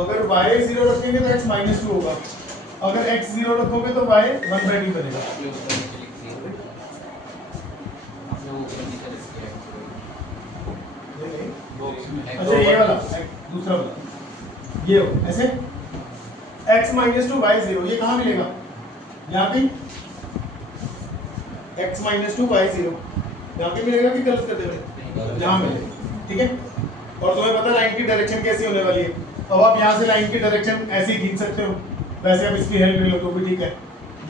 अगर y 0 रखेंगे तो x -2 होगा, अगर x 0 रखोगे तो y 1/2 बनेगा। अच्छा ये वाला दूसरा वाला ये हो ऐसे x -2 y 0, ये कहाँ मिलेगा? यहाँ पे x -2 y 0 यहाँ पे मिलेगा कि गलत कर देंगे? यहाँ मिलेगा, ठीक है। और तुम्हें पता लाइन की डायरेक्शन कैसी होने वाली है, अब आप यहाँ से लाइन की डायरेक्शन ऐसे ही खींच सकते हो, वैसे आप इसकी हेल्प ले लो तो भी ठीक है।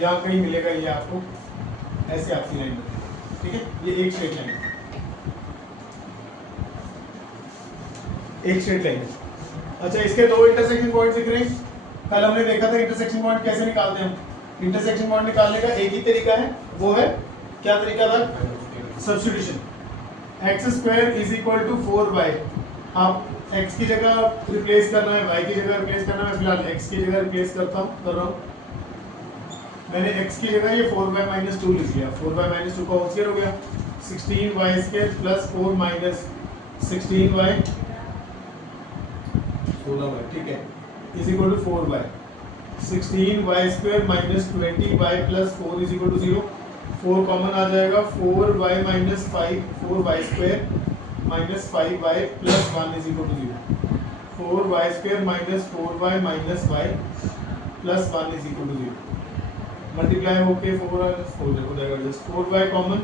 यहाँ कहीं मिलेगा ये आपको ऐसे आपकी लाइन बनेगी, ठीक है। ये एक स्ट्रेट लाइन है, एक स्ट्रेट लाइन है। अच्छा इसके दो इंटरसेक्शन पॉइंट दिख रहे हैं। कल हमने देखा था इंटरसेक्शन पॉइंट कैसे निकालते हैं हम। इंटरसेक्शन पॉइंट निकालने का एक ही तरीका है, वो है क्या तरीका था? सब्स्टिट्यूशन। x² = 4y। आप x की जगह रिप्लेस करना है, y की जगह रिप्लेस करना है। फिलहाल x की जगह रिप्लेस कर रहा हूँ। मैंने x की जगह ये 4y - 2 लिख लिया। 4y - 2 का होल स्क्वायर हो गया 16y² + 4 - 16y 16y, ठीक है, = 4y। 16y² - 20y + 4 = 0। 4 कॉमन आ जाएगा, 4y - 5 4y² - 5y + 1 = 0। 4y² - 4y - y + 1 = 0। Multiply होके 4 हो जाएगा just 4y common,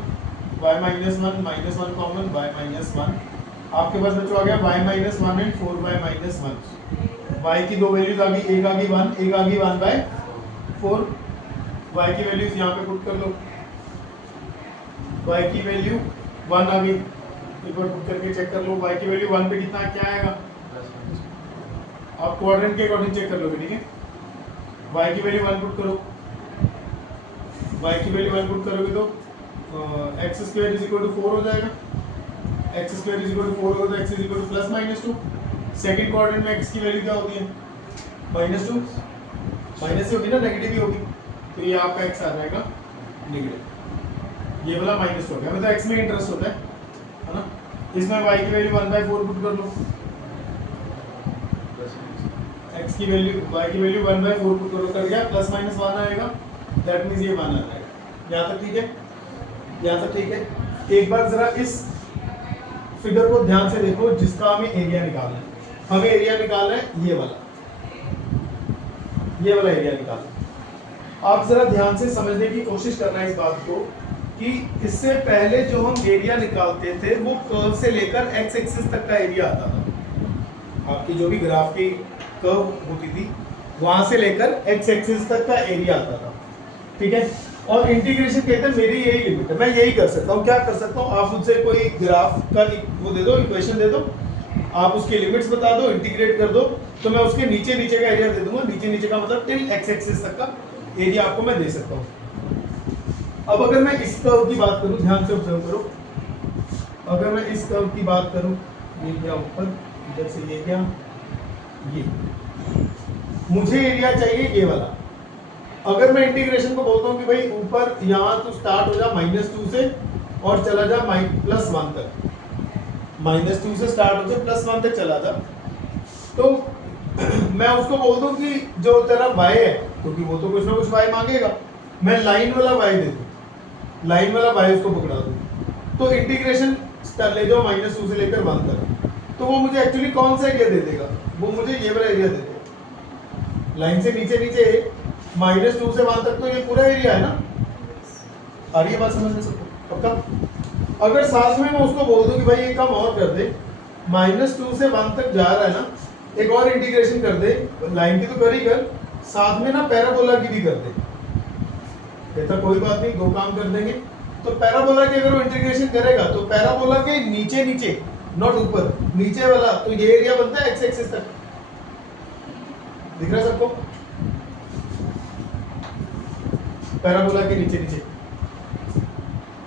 y - 1 -1 common, y - 1। आपके पास बच्चों आ गया y - 1 एंड 4y - 1। y की दो वैल्यूज आ गई, एक आ गई 1, एक आ गई 1/4। y की वैल्यूज यहाँ पे पुट कर लो, y की वैल्यू 1 आ गई, एक बार पुट करके चेक कर लो। y की वैल्यू 1 पे कितना क्या आएगा, आप क्वाड्रेंट के अकॉर्डिंग चेक कर लोगे, ठीक है। y की वैल्यू 1 पुट करो, y की वैल्यू 1 पुट करोगे तो x² = 4 हो जाएगा। x² = 4 होगा तो x = +-2। सेकंड क्वाड्रेंट में x की वैल्यू क्या होती है? -2, माइनस ही होगी ना, नेगेटिव ही होगी, तो ये आपका x आ जाएगा नेगेटिव। ये वाला -2 हो गया, हमें तो x में इंटरेस्ट होता है ना। इसमें y की वैल्यू 1/4 पुट कर लो, x की वैल्यू y की वैल्यू 1/4 पुट करो, कर गया +-1 आएगा, दैट मींस ये 1 आ जाएगा। यहाँ तक ठीक है, यहाँ तक ठीक है। एक बार जरा इस फिगर को ध्यान से देखो जिसका हमें एरिया निकालना है। हमें एरिया निकालना है ये वाला एरिया निकालना है। आप जरा ध्यान से समझने की कोशिश करना है इस बात को कि इससे पहले जो हम एरिया निकालते थे वो कर्व से लेकर x एक्सिस तक का एरिया आता था। आपकी जो भी ग्राफ की कर्व होती थी वहां से लेकर x एक्सिस तक का एरिया आता था, ठीक है। और इंटीग्रेशन कहते हैं मेरी यही लिमिट है, मैं यही कर सकता हूँ। क्या कर सकता हूँ, आप मुझसे कोई ग्राफ का वो दे दो, इक्वेशन दे दो, आप उसकी लिमिट्स बता दो, इंटीग्रेट कर दो, तो मैं उसके नीचे नीचे का एरिया दे दूंगा। नीचे का मतलब टिल x एक्सिस तक का एरिया आपको मैं दे सकता हूँ। अब अगर मैं इस कर्व की बात करूँ, ध्यान से ऑब्जर्व करो, अगर मैं इस कर्व की बात करूँ, ये गया ऊपर, इधर से ये गया, ये मुझे एरिया चाहिए ये वाला। अगर मैं इंटीग्रेशन को बोलता हूँ कि भाई ऊपर यहाँ तो स्टार्ट हो जा -2 से और चला जा +1 तक, -2 से स्टार्ट होकर +1 तक चला जा, तो मैं उसको बोल दूं कि जो तेरा y है, क्योंकि वो तो कुछ ना कुछ y मांगेगा, मैं लाइन वाला y दे दूं, लाइन वाला y उसको पकड़ा दूं, तो इंटीग्रेशन ले जाओ -2 से लेकर 1 तक, तो वो मुझे एक्चुअली कौन सा एरिया दे देगा? वो मुझे ये वाला एरिया दे देगा। लाइन से नीचे -2 से 1 तक तो ये पूरा एरिया है ना। आ रही है बात समझ में सबको? पक्का? अगर साथ में मैं उसको बोल दूं कि भाई ये काम और कर दे, -2 से 1 तक जा रहा है ना, एक और इंटीग्रेशन कर दे, लाइन की तो कर ही कर, साथ में ना पैराबोला की भी कर दे, कहता कोई बात नहीं, दो काम कर देंगे। तो पैराबोला की अगर वो इंटीग्रेशन करेगा तो पैराबोला के नीचे नॉट ऊपर, नीचे वाला, तो ये एरिया बनता है x एक्सिस तक। दिख रहा है सबको? पैराबोला के नीचे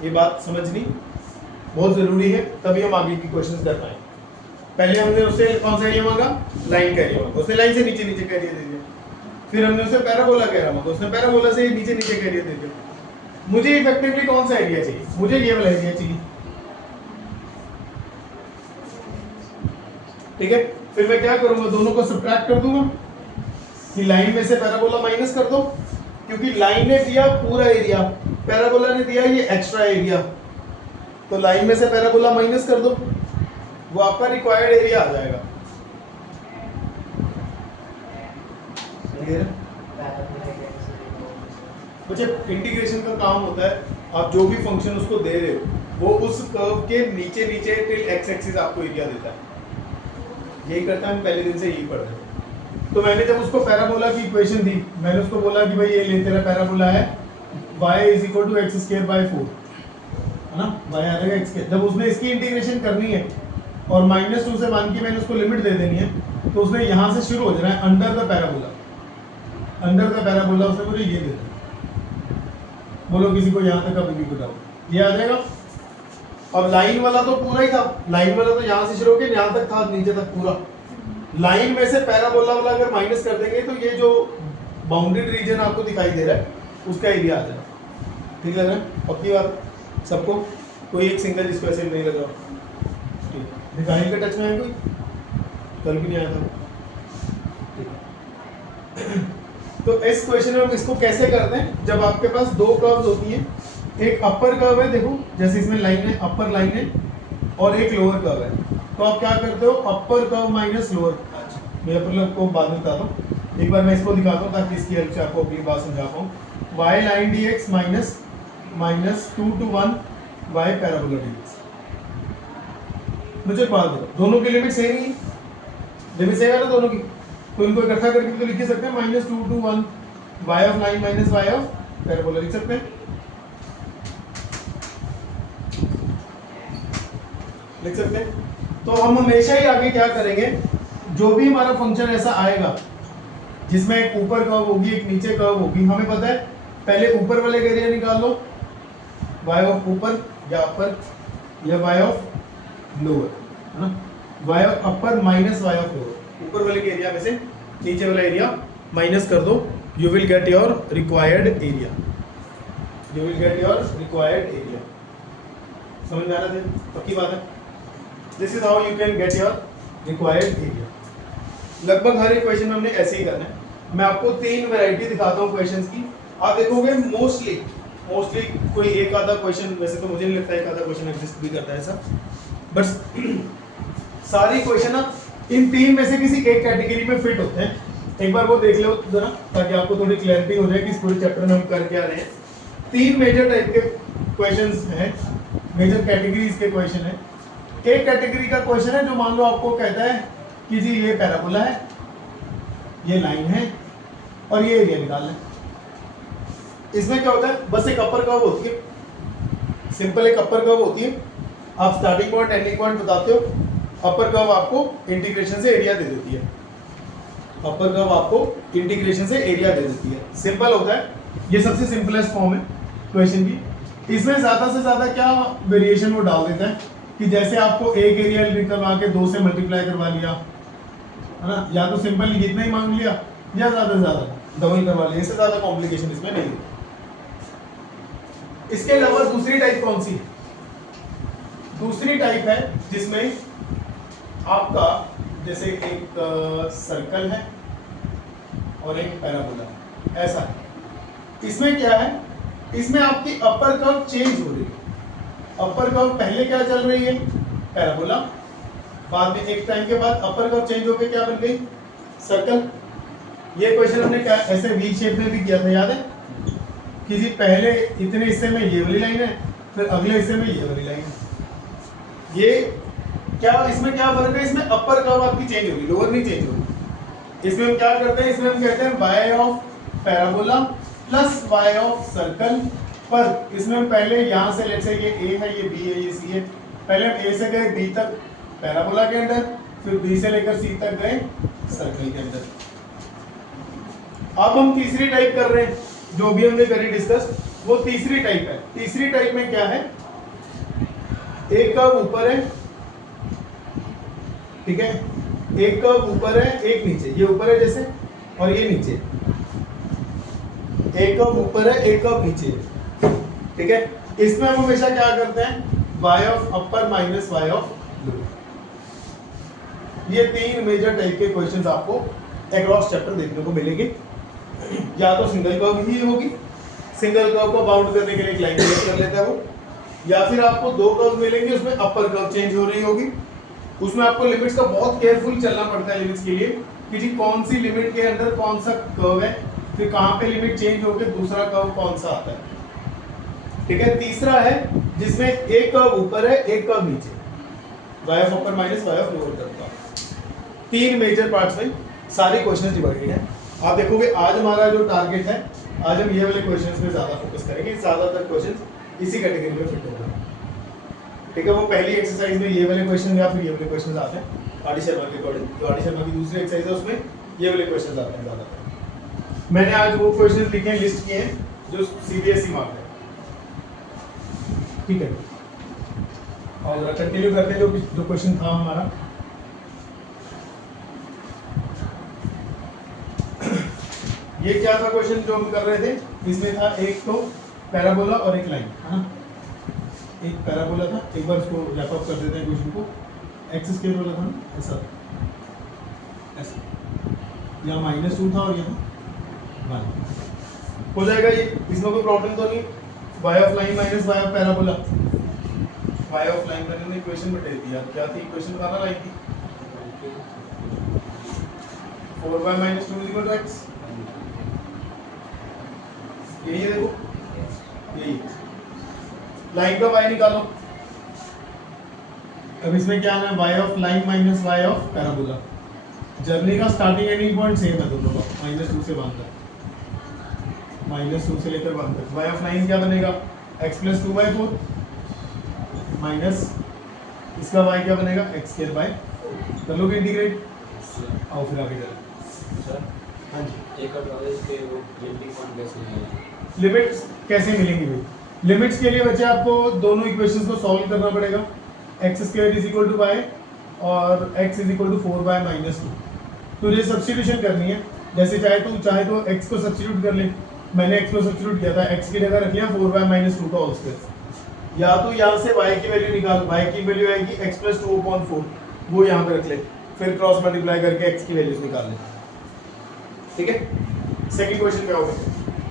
ये बात समझनी बहुत जरूरी है, तभी हम आगे की क्वेश्चंस कर पाएंगे। पहले हमने उससे कौन सा एरिया मांगा? लाइन का एरिया मांगा, उसने लाइन से नीचे का एरिया दे दिया। फिर हमने उससे पैराबोला का एरिया मांगा, उसने पैराबोला से नीचे का एरिया दे दिया। मुझे इफेक्टिवली कौन सा एरिया चाहिए? मुझे ये वाला एरिया चाहिए। ठीक है, फिर मैं क्या करूंगा, दोनों को सब्ट्रैक्ट कर दूंगा कि लाइन में से पैराबोला माइनस कर दो, क्योंकि लाइन ने दिया पूरा एरिया, पैराबोला ने दिया ये एक्स्ट्रा एरिया, तो लाइन में से पैराबोला माइनस कर दो, वो आपका रिक्वायर्ड एरिया आ जाएगा। मुझे इंटीग्रेशन का काम होता है, आप जो भी फंक्शन उसको दे रहे हो वो उस कर्व के नीचे नीचे टिल एक्स एक्सिस आपको एरिया देता है, यही करता है, हम पहले दिन से यही पढ़ रहे हैं। तो मैंने जब उसको पैराबोला की इक्वेशन दी, मैंने उसको बोला कि भाई ये ले तेरा पैराबोला है y is equal to x square by 4, है ना, y आ जाएगा x स्क्वायर। जब उसने इसकी इंटीग्रेशन करनी है और -2 से 1 की मैंने उसको लिमिट दे देनी है, तो उसने यहाँ से शुरू हो जाना है under the parabola, under the parabola उसने मुझे ये दे देना। बोलो किसी को यहाँ तक का भी डाउट, ये आ जाएगा। अब लाइन वाला तो पूरा ही था, लाइन वाला तो यहाँ से शुरू होकर यहाँ तक था, नीचे तक पूरा। लाइन में से पैराबोला वाला अगर माइनस कर देंगे तो ये जो बाउंडेड रीजन आपको दिखाई दे रहा है उसका एरिया आ जाएगा। ठीक लग रहा है, पक्की बात सबको, कोई एक सिंगल जिसको ऐसे नहीं लगा। ठीक, दिखाने के टच में है कोई, कल भी नहीं आया था। तो इस क्वेश्चन में हम इसको कैसे करते हैं, जब आपके पास दो कर्व्स होती हैं, एक अपर कर्व है, देखो जैसे इसमें लाइन है, अपर लाइन है, और एक लोअर कर्व है, तो आप क्या करते हो, अपर कर्व माइनस लोअर। अच्छा, मैं अपर को बाद में बताता हूँ, एक बार मैं इसको दिखाता हूँ ताकि इसकी हेल्प से आपको अपनी बात समझा पाऊँ। y line D x minus -2 to 1 y parabola D x. मुझे बात दो, दोनों की लिमिट सेम ही, लिमिट सेम है ना दोनों की, तो इनको इकट्ठा करके तो लिख ही सकते हैं, -2 to 1 y of line minus y of parabola लिख सकते हैं, लिख सकते हैं। तो हम हमेशा ही आगे क्या करेंगे, जो भी हमारा फंक्शन ऐसा आएगा जिसमें एक ऊपर कर्व होगी एक नीचे कर्व होगी, हमें पता है पहले ऊपर वाले का एरिया निकाल लो, y ऑफ ऊपर या अपर या y ऑफ लोअर, है ना, y of upper minus y of lower, ऊपर वाले के एरिया में से नीचे वाला एरिया माइनस कर दो, you will get your required area, you will get your required area. समझ में आ रहा है, पक्की बात है। This is how you can get your required area. लगभग हर एक क्वेश्चन में हमने ऐसे ही करना है। मैं आपको 3 वैरायटी दिखाता हूँ क्वेश्चंस की, आप देखोगे मोस्टली कोई एक आधा क्वेश्चन, वैसे तो मुझे नहीं लगता एक आधा क्वेश्चन एग्जिस्ट भी करता है ऐसा, बट सारी क्वेश्चन ना इन 3 में से किसी एक कैटेगरी में फिट होते हैं। एक बार वो देख लो जरा, ताकि आपको थोड़ी क्लैरिटी हो जाए कि इस पूरे चैप्टर में हम कर क्या रहे हैं। 3 मेजर टाइप के क्वेश्चंस हैं, मेजर कैटेगरीज के क्वेश्चन है। एक कैटेगरी का क्वेश्चन है जो मान लो आपको कहता है कि जी ये पैराबोला है, ये लाइन है और ये एरिया निकालना है। इसमें क्या होता है, बस एक अपर कर्व होती है, सिंपल एक अपर कर्व होती है, आप स्टार्टिंग पॉइंट एंडिंग पॉइंट बताते हो, अपर कर्व आपको इंटीग्रेशन से एरिया दे देती है, अपर कर्व आपको इंटीग्रेशन से एरिया दे देती है, सिंपल होता है। ये सबसे सिंपलेस्ट फॉर्म है क्वेश्चन की। इसमें ज़्यादा से ज़्यादा क्या वेरिएशन वो डाल देता है कि जैसे आपको एक एरिया निकलवा के 2 से मल्टीप्लाई करवा लिया, है ना, या तो सिंपल इतना ही मांग लिया या ज़्यादा से ज़्यादा डबल करवा लिया, इससे ज़्यादा कॉम्प्लिकेशन इसमें नहीं है। इसके अलावा दूसरी टाइप कौन सी, दूसरी टाइप है जिसमें आपका जैसे एक सर्कल है और एक पैराबोला ऐसा है। इसमें क्या है, इसमें आपकी अपर कर्व चेंज हो रही है। अपर कर्व पहले क्या चल रही है, पैराबोला, बाद में एक टाइम के बाद अपर कर्व चेंज होकर क्या बन गई, सर्कल। ये क्वेश्चन हमने क्या ऐसे वी शेप में भी किया था, याद है कि जी पहले इतने हिस्से में ये वाली लाइन है, फिर अगले हिस्से में ये वाली लाइन है। ये क्या, इसमें क्या फर्क है, इसमें अपर कर्व आपकी चेंज होगी, लोअर नहीं चेंज होगी। इसमें हम क्या करते हैं, इसमें हम कहते हैं y of parabola plus y of circle, पर इसमें हम पहले यहाँ से लेट से ये a है, ये b है, ये c है, पहले हम a से गए b तक पैराबोला के अंदर, फिर b से लेकर c तक गए सर्कल के अंदर। अब हम तीसरी टाइप कर रहे हैं, जो भी हमने करी डिस्कस, वो तीसरी टाइप है। तीसरी टाइप में क्या है, एक कर्व ऊपर है, ठीक है, एक कर्व ऊपर है एक नीचे, ये ऊपर है जैसे और ये नीचे, एक कर्व ऊपर है एक कर्व नीचे, ठीक है। इसमें हम हमेशा क्या करते हैं, y of upper minus y of lower, ये 3 मेजर टाइप के क्वेश्चंस आपको अक्रॉस चैप्टर देखने को मिलेंगे। या तो सिंगल कर्व ही होगी, सिंगल कर्व को बाउंड करने के लिए एक लाइन क्रिएट कर लेता है वो, या फिर आपको 2 कर्व मिलेंगे, उसमें अपर कर्व चेंज हो रही होगी, उसमें आपको लिमिट्स का बहुत केयरफुल चलना पड़ता है लिमिट्स के लिए कि जी कौन सी लिमिट के अंदर कौन सा कर्व है, फिर कहाँ पे लिमिट चेंज होकर दूसरा कर्व कौन सा आता है। ठीक है, तीसरा है जिसमें एक कर्व ऊपर है एक कर्व नीचे, y of upper minus y of lower curve का। 3 मेजर पार्ट्स में सारे क्वेश्चंस डिवाइडेड हैं। आप देखोगे आज हमारा जो टारगेट है, आज हम ये वाले क्वेश्चंस पे ज्यादा फोकस करेंगे, ज्यादातर क्वेश्चंस इसी कैटेगरी में फिट होगा। ठीक है, वो पहली एक्सरसाइज में ये वाले क्वेश्चन या फिर ये वाले क्वेश्चन आते हैं आर डी शर्मा के अकॉर्डिंग, जो आर डी शर्मा की दूसरी एक्सरसाइज है उसमें ये वाले क्वेश्चन आते हैं ज्यादातर। मैंने आज वो क्वेश्चन लिखे हैं, लिस्ट किए हैं जो सीबीएसई मार्क है। ठीक है, और कंटिन्यू करते हैं जो क्वेश्चन था हमारा। ये क्या था क्वेश्चन जो हम कर रहे थे, इसमें था एक तो पैराबोला और एक लाइन, है ना। एक पैराबोला था, एक बार इसको रैप अप कर देते हैं क्वेश्चन को। एक्स स्क्वायर बोला था ना, ऐसा ऐसा, यहाँ -2 था और ये 1 हो जाएगा। ये इसमें कोई प्रॉब्लम तो नहीं। y of line minus y of parabola, y of line मैंने इक्वेशन में दे दिया, क्या थी इक्वेशन, बताना लाइन की 4y minus 2 equal to x, यही है, देखो यही लाइन का y निकालो। अब इसमें क्या आना है, y of line minus y of parabola. Journey का स्टार्टिंग एंडिंग पॉइंट सेम है दोनों का, -2 से 1 तक, -2 से लेकर 1 तक। y ऑफ लाइन क्या बनेगा, x प्लस 2/4 माइनस इसका y क्या बनेगा, x स्क्वायर बाय, कर लोगे इंटीग्रेट, आओ फिर आगे चलें। हाँ जी, एक के वो एंडिंग पॉइंट कैसे है, लिमिट्स कैसे मिलेंगी भाई। लिमिट्स के लिए बच्चे आपको दोनों इक्वेशंस को सॉल्व करना पड़ेगा। X square is equal to y और x is equal to 4y minus 2। तो ये सब्स्टिट्यूशन करनी है, जैसे चाहे तो x को सब्स्टिट्यूट कर ले। मैंने x को सब्स्टिट्यूट किया था, x की जगह रख लिया 4y माइनस 2 का होल स्क्वायर। या तो यहाँ से y की वैल्यू निकाल, y की वैल्यू आएगी x प्लस 2/4, वो यहाँ पे रख ले, फिर क्रॉस मल्टीप्लाई करके x की वैल्यूज निकाल ले। ठीक है, सेकंड क्वेश्चन क्या होगा।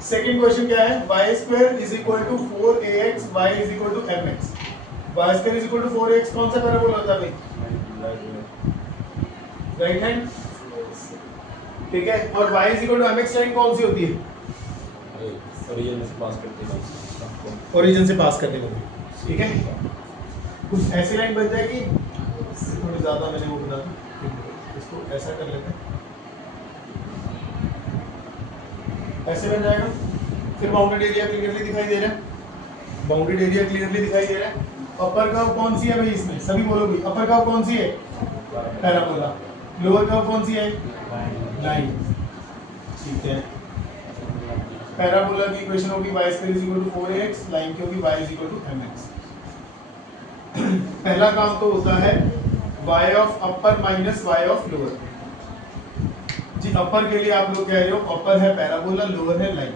सेकंड क्वेश्चन क्या है, y square is equal to 4ax, y is equal to mx। y square is equal to 4ax कौन सा पैराबोला होता है भाई, राइट हैंड। ठीक है, और y is equal to mx line कौन सी होती है, ओरिजिन से पास करते हैं, ओरिजिन से पास करने वाली। ठीक है, कुछ ऐसी लाइन बन जाएगी, थोड़ी ज्यादा मैंने वो बना दी, इसको ऐसा कर लेते हैं, ऐसे बन जाएगा। फिर बाउंडेड एरिया क्लियरली दिखाई दे रहा है, बाउंडेड एरिया क्लियरली दिखाई दे रहा है। अपर कर्व कौन सी है भाई, इसमें सभी बोलो भाई, अपर कर्व कौन सी है, पैराबोला। लोअर कर्व कौन सी है, लाइन। ठीक है, पैराबोला की इक्वेशन होगी y square is equal to 4ax, line की होगी y is equal to mx। पहला काम तो होता है y of upper minus y of lower. जी अपर के लिए आप लोग कह रहे हो, अपर है पैराबोला, लोअर है लाइन।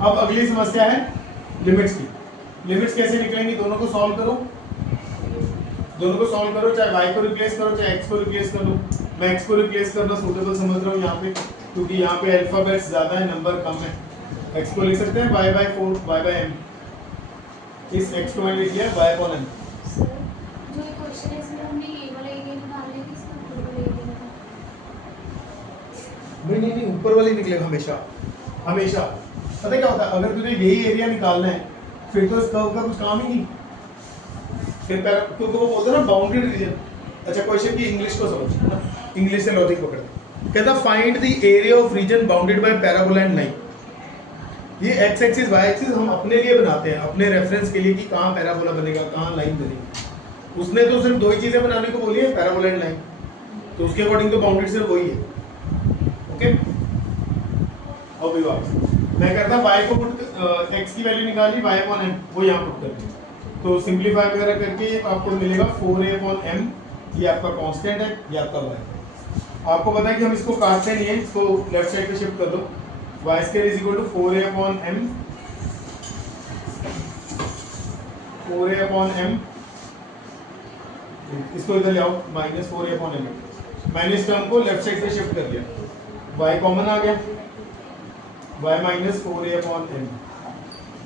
अब अगली समस्या है लिमिट्स की। लिमिट्स कैसे निकलेंगी, दोनों को सॉल्व करो, दोनों को सॉल्व करो, चाहे y को रिप्लेस करो चाहे x को रिप्लेस कर लो। मैं x को रिप्लेस करना सूटेबल समझ रहा हूँ यहाँ पे, क्योंकि यहाँ पे अल्फाबेट्स ज्यादा है, नंबर कम है। x को लिख सकते हैं y/4 y/m, इस x को मैंने लिख लिया y/m। जो ये क्वेश्चन है इसमें हमने ये वाला एरिया निकालना है कि इसका ऊपर वाला एरिया निकालना है? नहीं, ऊपर वाली निकलेगा हमेशा हमेशा। पता है क्या होता है, अगर तुझे यही एरिया निकालना है फिर तो इस कर्व का कुछ काम ही नहीं, फिर क्योंकि वो बोलते हैं ना बाउंड्री रीजन। अच्छा, क्वेश्चन की इंग्लिश को समझ ना, इंग्लिश से लॉजिक पकड़। कहता find the area of reason bounded by parabola and line. ये x एक्सिस y एक्सिस हम अपने लिए बनाते हैं, अपने रेफरेंस के लिए कि कहाँ पैराबोला बनेगा कहाँ लाइन बनेगी। उसने तो सिर्फ 2 ही चीजें बनाने को बोली है, पैराबोला एंड लाइन, तो उसके अकॉर्डिंग तो बाउंडेड सिर्फ वही है। ओके, और भी वापस मैं करता y को पुट x की वैल्यू निकाली y/m, वो यहाँ पुट कर दी, तो सिंपलीफाई वगैरह करके आपको मिलेगा 4a/m। ये आपका कांस्टेंट है, ये आपका y। आपको पता है कि हम इसको काटते नहीं है, इसको लेफ्ट साइड पे शिफ्ट कर दो। y square is equal to 4a/m, 4a/m इसको इधर ले आओ, -4a/m। मैंने इस टर्म को लेफ्ट साइड पे शिफ्ट कर दिया, y कॉमन आ गया, y -4a/m।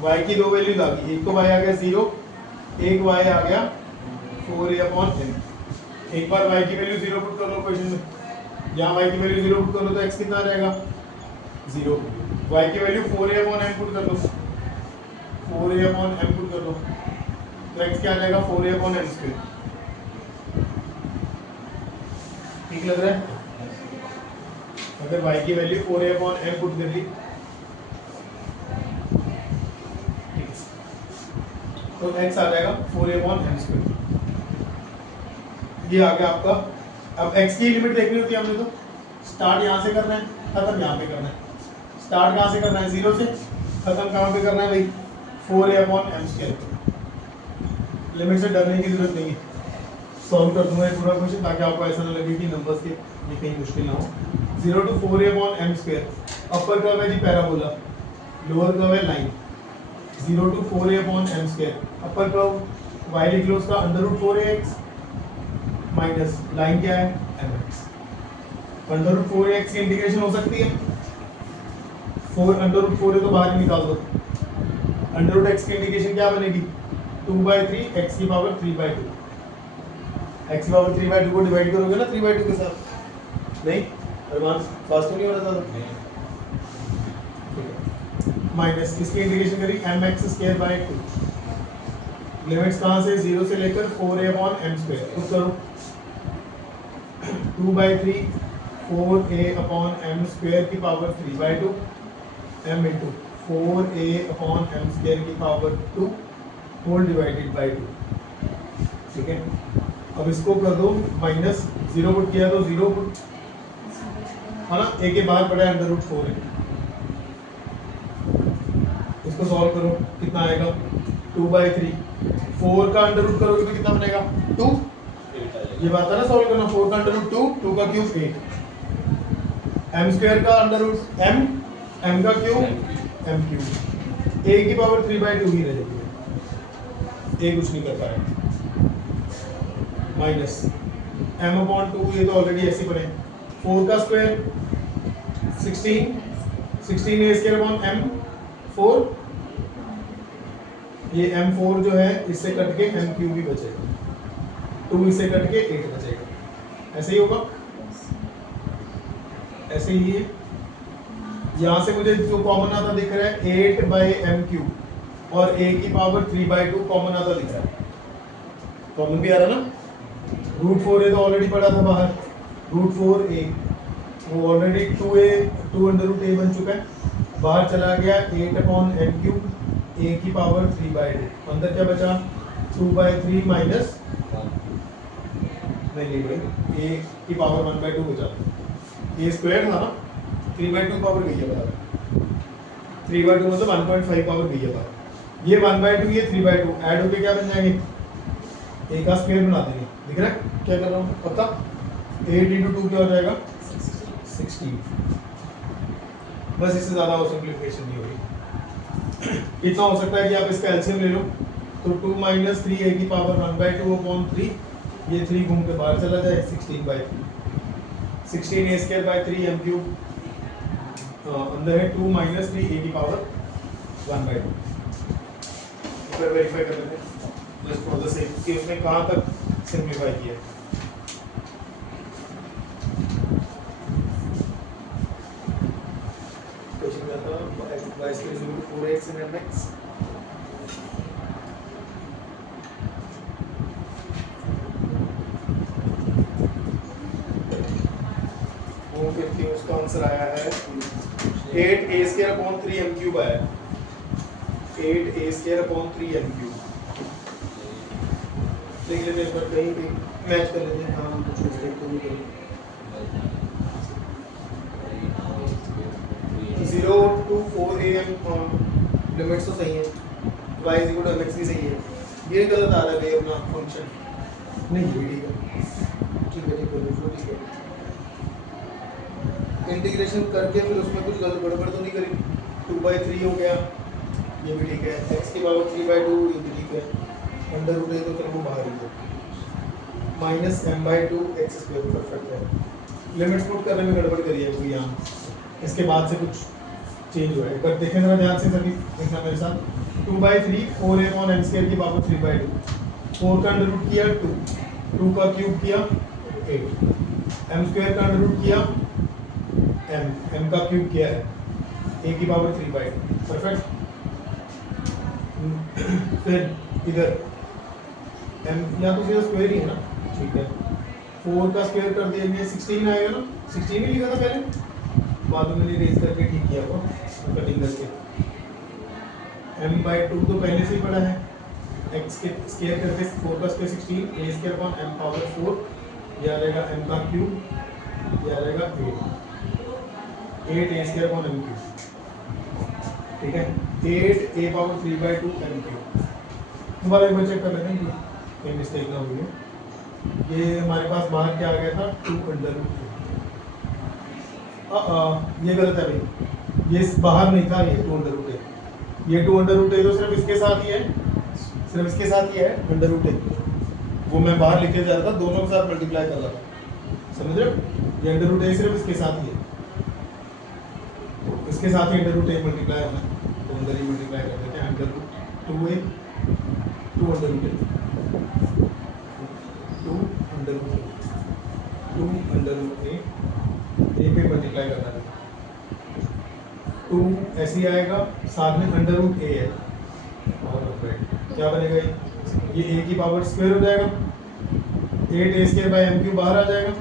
y की दो वैल्यूज आ गई, एक तो y आ गया 0, एक y आ गया 4a/m। एक बार y की वैल्यू 0 पुट कर लो क्वेश्चन में, यहाँ y की वैल्यू 0 पुट कर लो तो x कितना रहेगा 0, y की वैल्यू 4a/m पुट कर लो, 4a/m पुट कर लो तो x क्या आ जाएगा 4a/m²। ठीक लग रहा है? अगर y की वैल्यू 4a/m पुट कर ली तो x आ जाएगा 4a/m²। ये आ गया आपका। अब x की लिमिट देखनी होती है हमने, तो स्टार्ट यहाँ से करना है, खत्म यहाँ पे करना है। स्टार्ट कहाँ से करना है 0 से, खत्म कहाँ पे करना है भाई 4a/m²। लिमिट से डरने की जरूरत नहीं है, सॉल्व कर दूंगा ये पूरा क्वेश्चन ताकि आपको ऐसा ना लगे कि नंबर्स के ये कहीं मुश्किल ना हो। 0 to 4a/m²। अपर कर्व है जी पैराबोला, लोअर कर्व है line. 0 to 4a/m²। Upper curve y लिख लो उसका √4ax माइनस लाइन क्या है mx। √4ax की इंटीग्रेशन हो सकती है, 4 है तो बाहर ही निकाल दो। √x की इंटीग्रेशन क्या बनेगी 2/3 x की पावर 3/2। x की पावर 3/2 को डिवाइड करोगे ना 3/2 के साथ, नहीं एडवांस फास्ट तो नहीं हो रहा था, माइनस इसकी इंटीग्रेशन करी mx²/2। लिमिट्स कहाँ से 0 से लेकर 4a/m²। कुछ करो 2/3 4a/m² की पावर 3/2 m इंटू 4a/m² की पावर 2 होल डिवाइडेड बाई 2। ठीक है, अब इसको कर दो माइनस 0 पुट किया तो 0 पुट है ना, एक के बाद बड़ा √4 है। इसको सॉल्व करो कितना आएगा 2/3, 4 का अंडर करोगे तो कितना बनेगा 2। ये बात है ना सॉल्व करना, 4 का √2, 2 का क्यूब 8, m² का m का क्यूब m³, a की पावर 3/2 ही रह जाती है, a कुछ नहीं कर पाएगा। माइनस m/2, ये तो ऑलरेडी ऐसे बने। 4 का स्क्वायर 16 a²/m4, ये m4 जो है इससे कट के m³ ही बचेगा, 2 इससे कट के 8 बचेगा। ऐसे ही होगा, ऐसे ही है। यहाँ से मुझे जो कॉमन आता दिख रहा है 8/m³ और a की पावर 3/2 कॉमन आता दिख रहा है, कॉमन भी आ रहा ना। √4a तो ऑलरेडी पड़ा था बाहर, √4a वो ऑलरेडी 2a बन चुका है, बाहर चला गया 8/m³, a की पावर 3/2, अंदर क्या बचा 2/3 माइनस नहीं भाई a की पावर 1/2 बचा, a² था ना 3/2 पावर गई है बाहर, 3/2 मतलब 1.5 पावर गई है बाहर। ये 1/2 ये 3/2 ऐड होके क्या बन जाएंगे, a का स्क्वायर बना देंगे। दिख रहा है क्या कर रहा हूँ पता, 8 × 2 क्या हो जाएगा 16। बस इससे ज़्यादा और सिंप्लीफिकेशन नहीं होगी। इतना हो सकता है कि आप इसका एलसीएम ले लो तो 2 - 3 a की पावर 1/2/3, ये 3 घूम के बाहर चला जाए 16/3, 16 a²/3 m³, अंदर है 2 - 3 a की पावर 1/2। फिर वेरीफाई कर लेते हैं जस्ट फॉर द सेक कि उसने कहाँ तक सिंप्लीफाई किया। क्वेश्चन क्या था, y² = 4x in mx। उसका आंसर आया है 8a² m³ आया, 8a² m³। देख लेते हैं एक बार, कहीं भी मैच कर लेते हैं, हाँ कुछ मिस्टेक तो नहीं करी। 0 to 4a लिमिट्स तो सही है, y = mx भी सही है, ये गलत आ रहा है अपना फंक्शन, नहीं ये भी ठीक है, ठीक है। इंटीग्रेशन करके फिर उसमें कुछ गड़बड़ तो नहीं करी, 2/3 हो गया, ये भी ठीक है, x की पावर 3/2 ये भी ठीक है, अंडर रूट है तो फिर वो बाहर ही है, minus m by two x square perfect है। लिमिट्स पुट करने में गड़बड़ करी है कोई यहाँ, इसके बाद से कुछ चेंज हुआ है। पर देखें जरा ध्यान से सभी, देखना मेरे साथ। 2/3 4 अपॉन एम स्क्वायर की पावर 3/2, 4 का अंडर रूट किया 2, 2 का क्यूब किया 8, एम स्क्वायर का अंडर रूट किया एम का क्यूब किया है a की पावर 3/2 परफेक्ट। फिर इधर m या तो सीधा स्क्वायर ही है ना, ठीक है। 4 का स्क्वायर कर दिया 16 आएगा ना, 16 ही लिखा था पहले, बाद में मैंने रेज करके ठीक किया वो कटिंग करके। m/2 तो पहले से ही पड़ा है, x के स्क्वायर करके 4 का square 16, a square upon m power 4, ये आ जाएगा m का क्यूब, ये आ जाएगा 8 a square upon m cube, ठीक है। 8 a पावर 3/2 m क्यूब। दोबारा एक बार चेक कर लेते हैं कि कोई मिस्टेक ना हुई है। ये हमारे पास बाहर क्या आ गया था 2 अंडर रूट, ये गलत है भाई, ये बाहर नहीं था, ये 2 अंडर रूट है, ये 2 अंडर रूट है तो सिर्फ इसके साथ ही है, सिर्फ इसके साथ ही है अंडर रूट है, वो मैं बाहर लिखे जा रहा था, दोनों के साथ मल्टीप्लाई कर रहा था, समझ रहे हो। ये अंडर रूट है सिर्फ इसके साथ ही है, तो इसके साथ ही अंडर रूट है मल्टीप्लाई होना है, तो अंदर ही मल्टीप्लाई कर देते हैं। Under root 2a 2 under root है 2 अंडर रूट 2 अंडर रूट ए पे मल्टीप्लाई करना है, 2 ऐसे ही आएगा, साथ में अंडर रूट ए है, और क्या बनेगा ये a की पावर स्क्वायर हो जाएगा, 8 a square by m cube बाहर आ जाएगा,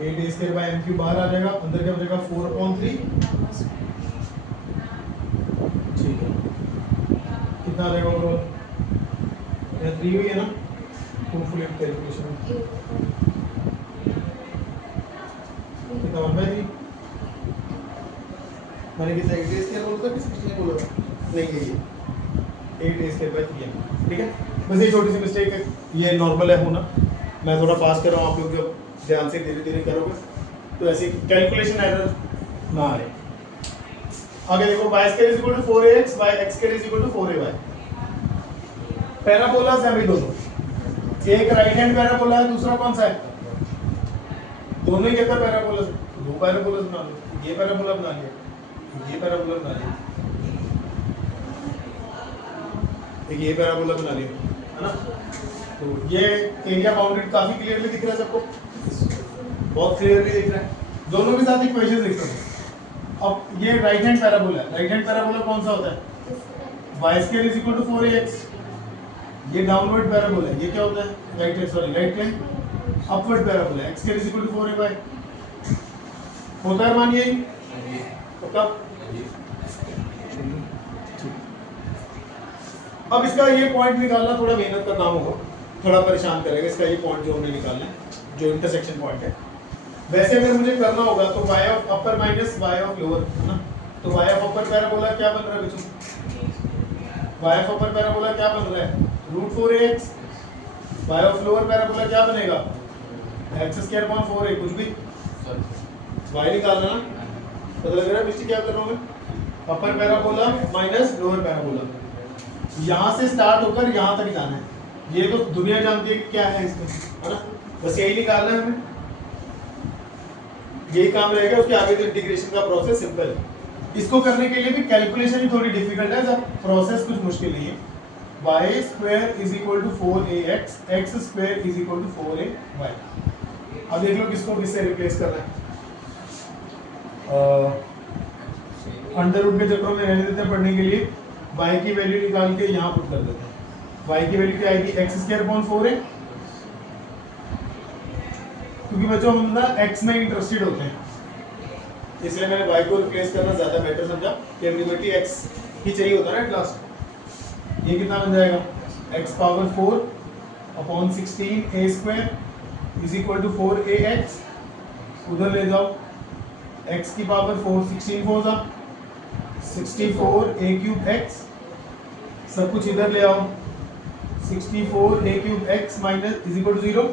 8 a square by m cube बाहर आ जाएगा, अंदर क्या बचेगा 4/3, ठीक है। कितना आ जाएगा ओवरऑल, 3 हुई है ना, फुल कैलकुलेशन कितना 1/3, मैंने कितना 8 a स्क्वायर बोला था कि 16 बोला था, नहीं है ये 8 a स्क्वायर बाय 3m, ठीक है। बस ये छोटी सी मिस्टेक है, ये नॉर्मल है होना, मैं थोड़ा पास कर रहा हूँ, आप लोग जब ध्यान से धीरे धीरे करोगे तो ऐसी कैलकुलेशन एरर ना आए। आगे देखो y square is equal to 4ax, y x square is equal to 4ay। Parabolas है भाई दोनों, एक राइट हैंड पैराबोला है, दूसरा कौन सा है, दोनों ही कहता है पैराबोलास, दो पैराबोलास बना लो, ये पैराबोला बना लिया, ये पैराबोला बना लिया, एक ये पैराबोला बना लिया, है ना। तो ये एरिया बाउंडेड काफी क्लियरली दिख रहा है सबको, बहुत क्लियरली दिख रहा है, दोनों के साथ इक्वेशन लिख रहे हैं। अब ये राइट हैंड पैराबोला है, राइट हैंड पैराबोला कौन सा होता है, y square is equal to 4ax, ये डाउनवर्ड पैराबोला है, ये क्या होता है राइट प्लेन, अपवर्ड पैराबोला है, x square is equal to 4ay, होता है मानिए पक्का। अब इसका ये पॉइंट निकालना थोड़ा मेहनत का काम होगा, थोड़ा परेशान करेगा इसका ये पॉइंट जो हमने निकालना है, जो इंटरसेक्शन पॉइंट है। वैसे अगर मुझे करना होगा तो y of upper minus y of lower, है ना, तो y ऑफ अपर पैराबोला क्या बन रहा है बच्चों, y ऑफ अपर पैराबोला क्या बन रहा है √4ax, y of lower parabola क्या बनेगा x स्क्वायर अपॉन 4a, कुछ भी y निकालना ना, पता लग रहा है मिस्टेक क्या कर रहा हूं मैं, अपर पैराबोला माइनस लोअर पैराबोला, यहाँ से स्टार्ट होकर यहाँ तक जाना है, ये तो दुनिया जानती है कि क्या है इसमें, है ना, बस यही निकालना है हमें, यही काम रहेगा, उसके आगे इंटीग्रेशन का प्रोसेस सिंपल है। इसको करने के लिए भी कैलकुलेशन ही थोड़ी डिफिकल्ट है, जब प्रोसेस कुछ मुश्किल नहीं है। y square is equal to 4ax, x square is equal to 4ay। अब देख लो किसको किससे रिप्लेस करना है, अंडर रूट के चक्रों में रहने देते हैं पढ़ने के लिए, y की वैल्यू निकाल के यहाँ पुट कर देते हैं, y की वैल्यू क्या आएगी x स्क्वायर अपॉन 4a, क्योंकि बच्चों हम ना x में इंटरेस्टेड होते हैं, इसलिए मैंने y को रिप्लेस करना ज्यादा बेटर समझा, कि एलिमेंट्री x ही चाहिए होता है ना क्लास। ये कितना बन जाएगा x power 4 upon 16a square is equal to 4ax, उधर ले जाओ x की पावर 4, 16 4 जा 64a क्यूब x, सब कुछ इधर ले आओ, 64a cube x minus is equal to 0,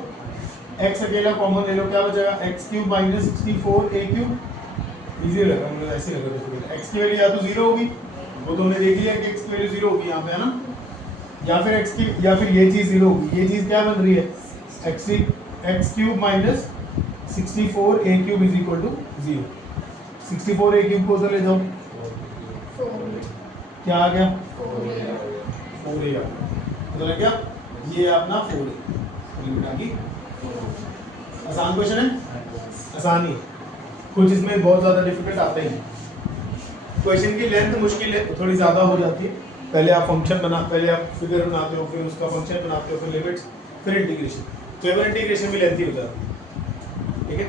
x अकेला कॉमन ले लो, क्या बचेगा x cube minus 64a cube, easy लगा मुझे, ऐसे लगा x की वैल्यू या तो 0 होगी, वो तुमने देख लिया कि x की वैल्यू 0 होगी यहाँ पे, है ना, या फिर x की, या फिर ये चीज 0 होगी, ये चीज क्या बन रही है x cube minus 64a cube is equal to 0। 64a cube को उधर ले जाओ, 4 क्या आ गया? 4 4a आ गया। उधर है क्या? ये अपना 4a लिमिट आ गई। आसान क्वेश्चन है, आसान ही है, कुछ इसमें बहुत ज़्यादा डिफिकल्ट आते ही नहीं। क्वेश्चन की लेंथ मुश्किल है, थोड़ी ज़्यादा हो जाती है। पहले आप पहले आप फिगर बनाते हो, फिर उसका फंक्शन बनाते हो, फिर लिमिट्स, फिर इंटीग्रेशन। केवल इंटीग्रेशन भी लेंथी हो जाती है, ठीक है।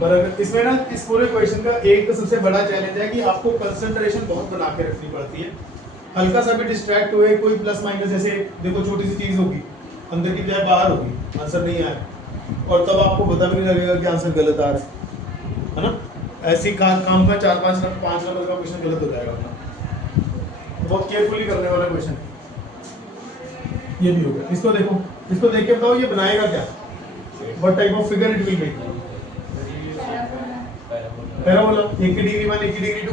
पर अगर इसमें ना इस पूरे क्वेश्चन का एक तो सबसे बड़ा चैलेंज है कि आपको कंसंट्रेशन बहुत बना के रखनी पड़ती है। हल्का सा भी डिस्ट्रैक्ट हुए, कोई प्लस माइनस, जैसे देखो छोटी सी चीज़ होगी, अंदर की बजाय बाहर होगी, आंसर नहीं आया, और तब आपको पता भी नहीं लगेगा कि आंसर गलत आ रहा है ना। ऐसी काम का 4-5 नंबर का क्वेश्चन गलत हो जाएगा अपना। बहुत केयरफुली करने वाला क्वेश्चन। ये भी हो गया। इसको देखो, इसको देख के बताओ ये बनाएगा क्या, what type of figure it will make. Parabola, एक की डिग्री 1, एक की डिग्री 2,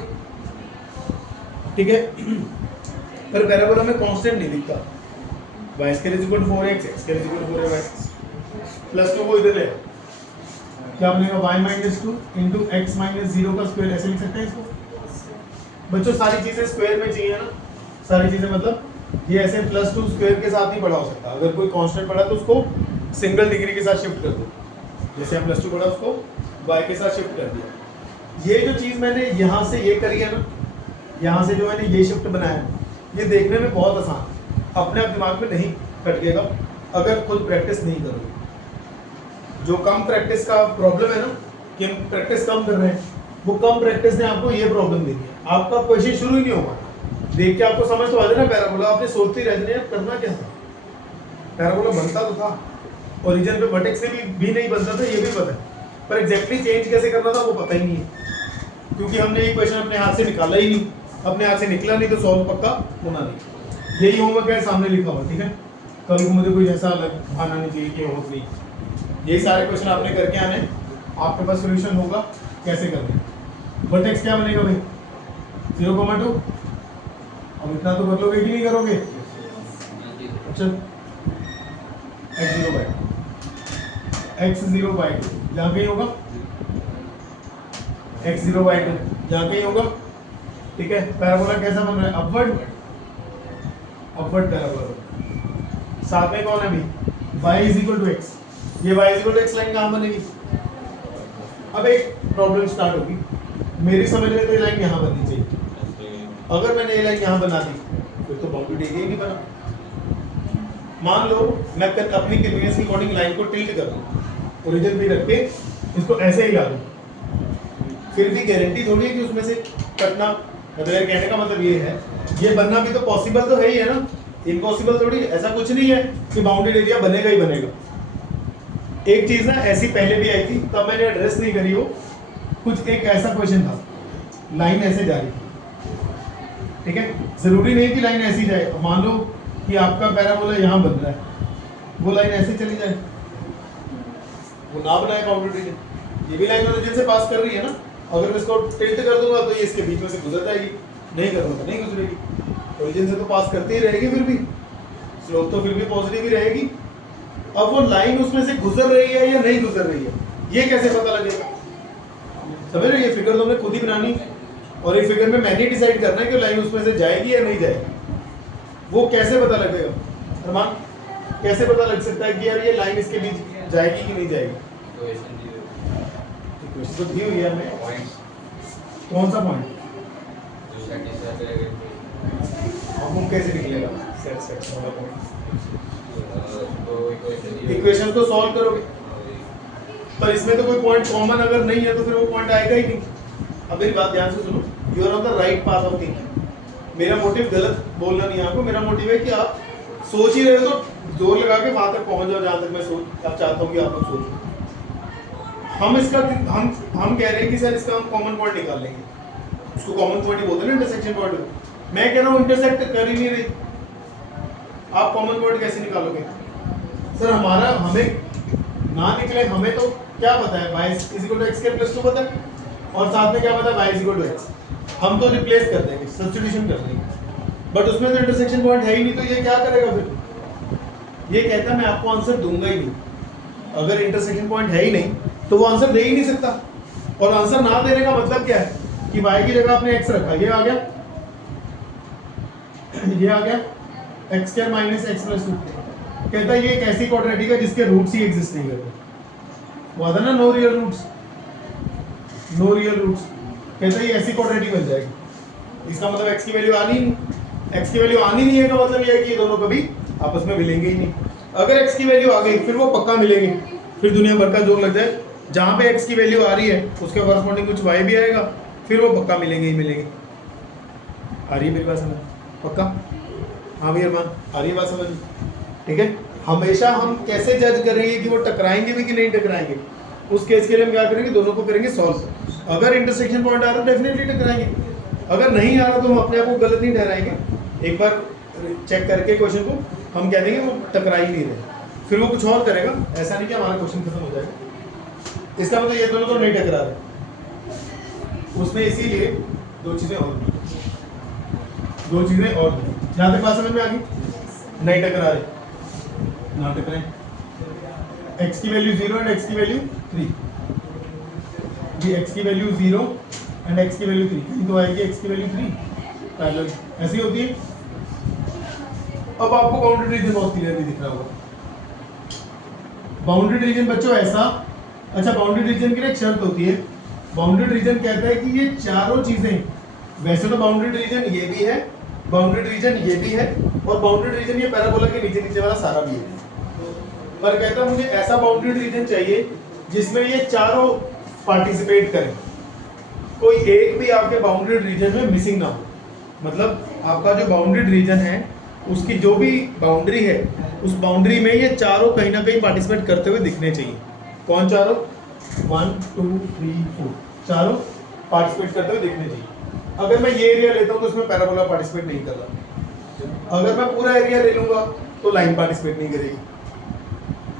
ठीक है। पर पैराबोला में कांस्टेंट नहीं दिखता। y square is equal to 4x, x square is equal to 4y plus 2 को इधर ले, क्या बनेगा? y minus 2 into x minus 0 का स्क्वायर, ऐसे लिख सकते हैं इसको। बच्चों सारी चीजें स्क्वायर में चाहिए ना, सारी चीजें मतलब ये ऐसे प्लस 2 स्क्वायर के साथ नहीं पढ़ा हो सकता। अगर कोई कांस्टेंट पढ़ा तो उसको सिंगल डिग्री के साथ शिफ्ट कर दो, जैसे हम प्लस 2 पढ़ा उसको y के साथ शिफ्ट कर दिया। ये जो चीज़ मैंने यहाँ से ये करी है ना, यहाँ से जो मैंने ये शिफ्ट बनाया है, ये देखने में बहुत आसान है, अपने आप दिमाग में नहीं खटकेगा अगर खुद प्रैक्टिस नहीं करोगे। जो कम प्रैक्टिस का प्रॉब्लम है ना, कि हम प्रैक्टिस कम कर रहे हैं, वो कम प्रैक्टिस ने आपको ये प्रॉब्लम दी है। आपका क्वेश्चन शुरू ही नहीं होगा, देख के आपको समझ तो आ जाए ना पैराबोला, आपने सोचते ही रह जाए करना क्या था। पैराबोला बनता तो था, ओरिजिन पे वर्टेक्स से भी नहीं बनता था, ये भी पता है, पर एग्जैक्टली चेंज कैसे करना था वो पता ही नहीं है, क्योंकि हमने ये क्वेश्चन अपने हाथ से निकाला ही नहीं। अपने हाथ से निकला नहीं तो सॉल्व पक्का होना नहीं। यही होमवर्क है, सामने लिखा हुआ, ठीक है। कल को मुझे कोई ऐसा अलग आना नहीं चाहिए कि होमवर्क नहीं। यही सारे क्वेश्चन आपने करके आने, आपके पास सोल्यूशन होगा कैसे करना। वर्टेक्स क्या बनेगा भाई? 0,2। अब इतना तो कर लोगे कि नहीं करोगे? अच्छा, x0/2 जहाँ कहीं होगा, x0/2 जहाँ कहीं होगा, ठीक है। पैराबोला कैसा बन रहा है? Upward parabola. साथ में कौन है भी? y is equal to x। ये y is equal to x line कहाँ बनेगी? अब एक प्रॉब्लम स्टार्ट होगी, मेरी समझ में तो ये लाइन यहाँ बननी चाहिए। अगर मैंने ये लाइन यहाँ बना दी फिर तो बाउंड्री ही नहीं बना। मान लो मैं अपनी कन्वीनियंस के अकॉर्डिंग लाइन को टिल्ट कर दूं, ओरिजिन भी रख के इसको ऐसे ही ला दूं, फिर भी गारंटी थोड़ी है कि उसमें से कटना, मतलब कहने का मतलब ये है, ये बनना भी तो पॉसिबल तो है ही है ना, इम्पॉसिबल थोड़ी। ऐसा कुछ नहीं है कि बाउंडेड एरिया बनेगा ही बनेगा। एक चीज ना ऐसी पहले भी आई थी, तब मैंने एड्रेस नहीं करी हो। कुछ एक ऐसा क्वेश्चन था, लाइन ऐसे जा रही थी, ठीक है। जरूरी नहीं कि लाइन ऐसी जाए। मान लो कि आपका पैराबोला यहाँ बन रहा है, वो लाइन ऐसे चली जाए, वो ना बनाए बाउंड्री रीजन, ये भी लाइन ओरिजिन से पास कर रही है ना। अगर मैं इसको टिल्ट कर दूंगा तो ये इसके बीच में से गुजर जाएगी, नहीं करूंगा तो नहीं गुजरेगी। ओरिजिन से तो पास करती ही रहेगी, फिर भी स्लोप तो फिर भी पॉजिटिव ही रहेगी। अब वो लाइन उसमें से गुजर रही है या नहीं गुजर रही है, ये कैसे पता लगेगा? समझ रहे? ये फिगर तो हमने खुद ही बनानी है, और ये फिगर में मैंने डिसाइड करना है कि लाइन उसमें से जाएगी या नहीं जाएगी। वो कैसे पता लगेगा अरमान? कैसे पता लग सकता है कि यार ये लाइन इसके बीच जाएगी कि नहीं जाएगी? तो दी हुई है हमें, कौन सा पॉइंट? अब वो कैसे निकलेगा? सेट वाला पॉइंट। इक्वेशन तो सॉल्व करोगे, पर इसमें तो कोई पॉइंट कॉमन अगर नहीं है तो फिर वो पॉइंट आएगा ही नहीं। अब मेरी बात ध्यान से सुनो, you are on the right path of thinking. मेरा मोटिव गलत बोलना नहीं है आपको, मेरा मोटिव है कि आप सोच ही रहे हो तो जोर लगा के वहां तक पहुंच जाओ जहां तक मैं आप चाहता हूँ कि आप लोग सोचो। हम इसका हम कह रहे हैं कि सर इसका हम कॉमन पॉइंट निकाल लेंगे, उसको कॉमन पॉइंट ही बोलते हैं ना, इंटरसेक्शन पॉइंट। मैं कह रहा हूँ इंटरसेक्ट कर ही नहीं रही, आप कॉमन पॉइंट कैसे निकालोगे? सर हमारा हमें ना निकले, हमें तो क्या पता है y is equal to x square plus 2 पता है, और साथ में क्या पता है y is equal to x। हम तो रिप्लेस कर देंगे, सब्स्टिट्यूशन कर देंगे, बट उसमें तो इंटरसेक्शन पॉइंट है ही नहीं, तो ये क्या करेगा फिर? ये कहता है मैं आपको आंसर दूंगा ही नहीं, अगर इंटरसेक्शन पॉइंट है ही नहीं तो वो आंसर दे ही नहीं सकता। और आंसर ना देने का मतलब क्या है कि y की जगह आपने x रखा, ये आ गया, ये आ गया x square minus x plus 2। कहता है ये एक ऐसी क्वाड्रेटिक है जिसके रूट्स ही एग्जिस्ट नहीं करते। वो आता ना no real roots, no real roots. कहता है ये ऐसी क्वाड्रेटिक बन जाएगी। इसका मतलब x की वैल्यू आनी नहीं, x की वैल्यू आनी नहीं है का मतलब ये है कि ये दोनों कभी आपस में मिलेंगे ही नहीं। अगर x की वैल्यू आ गई फिर वो पक्का मिलेंगे, फिर दुनिया भर का जोर लग जाए। जहाँ पे x की वैल्यू आ रही है उसके कॉरस्पॉन्डिंग कुछ y भी आएगा, फिर वो पक्का मिलेंगे ही मिलेंगे। आ रही है मेरी बात समझ? पक्का? हाँ भैया अरमान, आ रही है बात समझ? ठीक है। हमेशा हम कैसे जज करेंगे कि वो टकराएंगे भी कि नहीं टकराएंगे? उस केस के लिए हम क्या करेंगे, दोनों को करेंगे सॉल्व। अगर इंटरसेक्शन पॉइंट आ रहा है डेफिनेटली टकराएंगे, अगर नहीं आ रहा तो हम अपने आप को गलत नहीं ठहराएंगे। एक बार चेक करके क्वेश्चन को हम कह देंगे वो टकरा ही नहीं रहे, फिर वो कुछ और करेगा। ऐसा नहीं कि हमारा क्वेश्चन खत्म हो जाएगा। इसका मतलब ये दोनों तो नहीं टकरा रहे। उसमें इसीलिए दो चीज़ें और, दो चीज़ें और। यहाँ तक बात समझ में आ गई? नहीं टकरा रहे, ना टकराए। x की वैल्यू 0 एंड x की वैल्यू 3, ये x की वैल्यू 0 एंड x की वैल्यू 3, कहीं तो आएगी x की वैल्यू 3 पैरेलल, ऐसी होती है। अब आपको बाउंड्री रीजन बहुत क्लियरली दिख रहा होगा। बाउंड्री रीजन बच्चों ऐसा, अच्छा बाउंड्री रीजन की एक शर्त होती है। बाउंड्री रीजन कहता है कि ये चारों चीजें, वैसे तो बाउंड्री रीजन ये भी है, बाउंड्री रीजन ये भी है, और बाउंड्री रीजन ये पैराबोला के नीचे नीचे वाला सारा भी है। पर कहता है मुझे ऐसा बाउंड्री रीजन चाहिए जिसमें ये चारों पार्टिसिपेट करें, कोई एक भी आपके बाउंड्री रीजन में मिसिंग ना हो। मतलब आपका जो बाउंड्री रीजन है उसकी जो भी बाउंड्री है उस बाउंड्री में ये चारों कहीं ना कहीं पार्टिसिपेट करते हुए दिखने चाहिए। कौन चारों? 1 2 3 4 चारों पार्टिसिपेट करते हुए दिखने चाहिए। अगर मैं ये एरिया लेता हूँ तो उसमें पैराबोला पार्टिसिपेट नहीं कर रहा। अगर मैं पूरा एरिया ले लूंगा तो लाइन पार्टिसिपेट नहीं करेगी।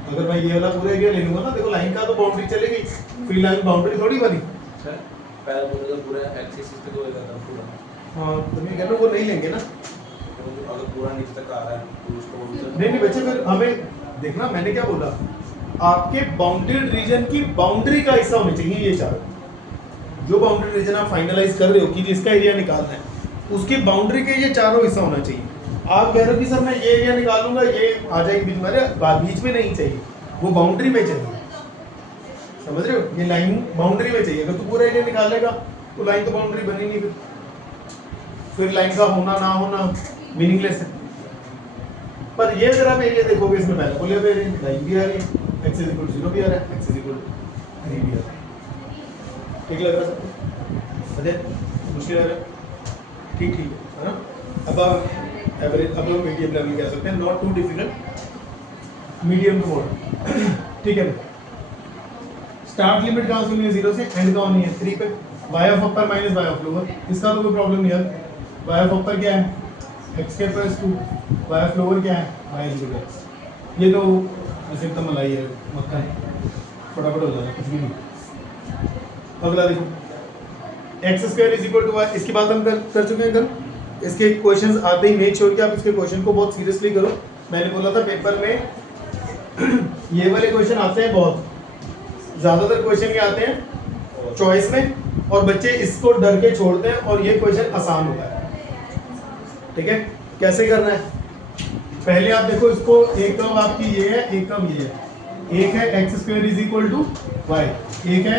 अगर मैं ये वाला पूरा एरिया ले लूंगा ना, देखो लाइन का तो बाउंड्री चलेगी, फ्री लाइन बाउंड्री थोड़ी बनी। सर पैराबोला का पूरा एक्सिस पे तो होएगा ना पूरा। हाँ तो मैं कह रहा हूँ वो नहीं लेंगे ना। तो अगर पूरा नीचे तक आ रहा है तो उसको नहीं बच्चे, फिर हमें देखना, मैंने क्या बोला, आपके बाउंड्री रीजन की बाउंड्री का हिस्सा होने चाहिए ये चारों। जो बाउंड्री रीजन आप फाइनलाइज कर रहे हो कि जिसका एरिया निकालना है, उसकी बाउंड्री के ये चारों हिस्सा होना चाहिए। आप कह रहे हो कि सर मैं ये एरिया निकालूंगा, ये आ जाएगी बीच में, बीच में नहीं चाहिए, वो बाउंड्री में चाहिए। समझ रहे हो? ये लाइन बाउंड्री में चाहिए। अगर तू पूरा एरिया निकालेगा तो लाइन तो बाउंड्री बनी नहीं, फिर लाइन का होना ना होना मीनिंगलेस है। पर ये अगर आप एरिया देखोगे, इसमें पैराबोला पे लाइन भी आ रही है, x = 0 भी आ रहा है, x = 3 भी आ रहा है। ठीक लग रहा है सबको? अजय मुश्किल लग रहा है? ठीक ठीक है ना? अब आप एवरेज, अब मीडियम लेवल कह सकते हैं, not too difficult, medium to moderate. ठीक है। स्टार्ट लिमिट कहाँ से होनी है? 0 से, एंड कहाँ होनी है? 3 पे। y of upper minus y of lower, इसका तो कोई प्रॉब्लम नहीं है। y ऑफ अपर क्या है? x के प्लस 2, y ऑफ लोअर क्या है? y = x। ये तो ऐसे एकदम मलाई है, मक्खन फटाफट हो जाएगा, कुछ भी नहीं। अगला देखो, x² = y, इसकी बात हम कर चुके हैं कल। इसके क्वेश्चंस आते ही मेक श्योर कि आप इसके क्वेश्चन को बहुत सीरियसली करो। मैंने बोला था पेपर में ये वाले क्वेश्चन आते हैं बहुत, ज़्यादातर क्वेश्चन ये आते हैं चॉइस में, और बच्चे इसको डर के छोड़ते हैं, और ये क्वेश्चन आसान होता है। ठीक है, कैसे करना है? पहले आप देखो इसको, एक टर्म आपकी ये है, एक टर्म ये है। एक है x² = y, एक है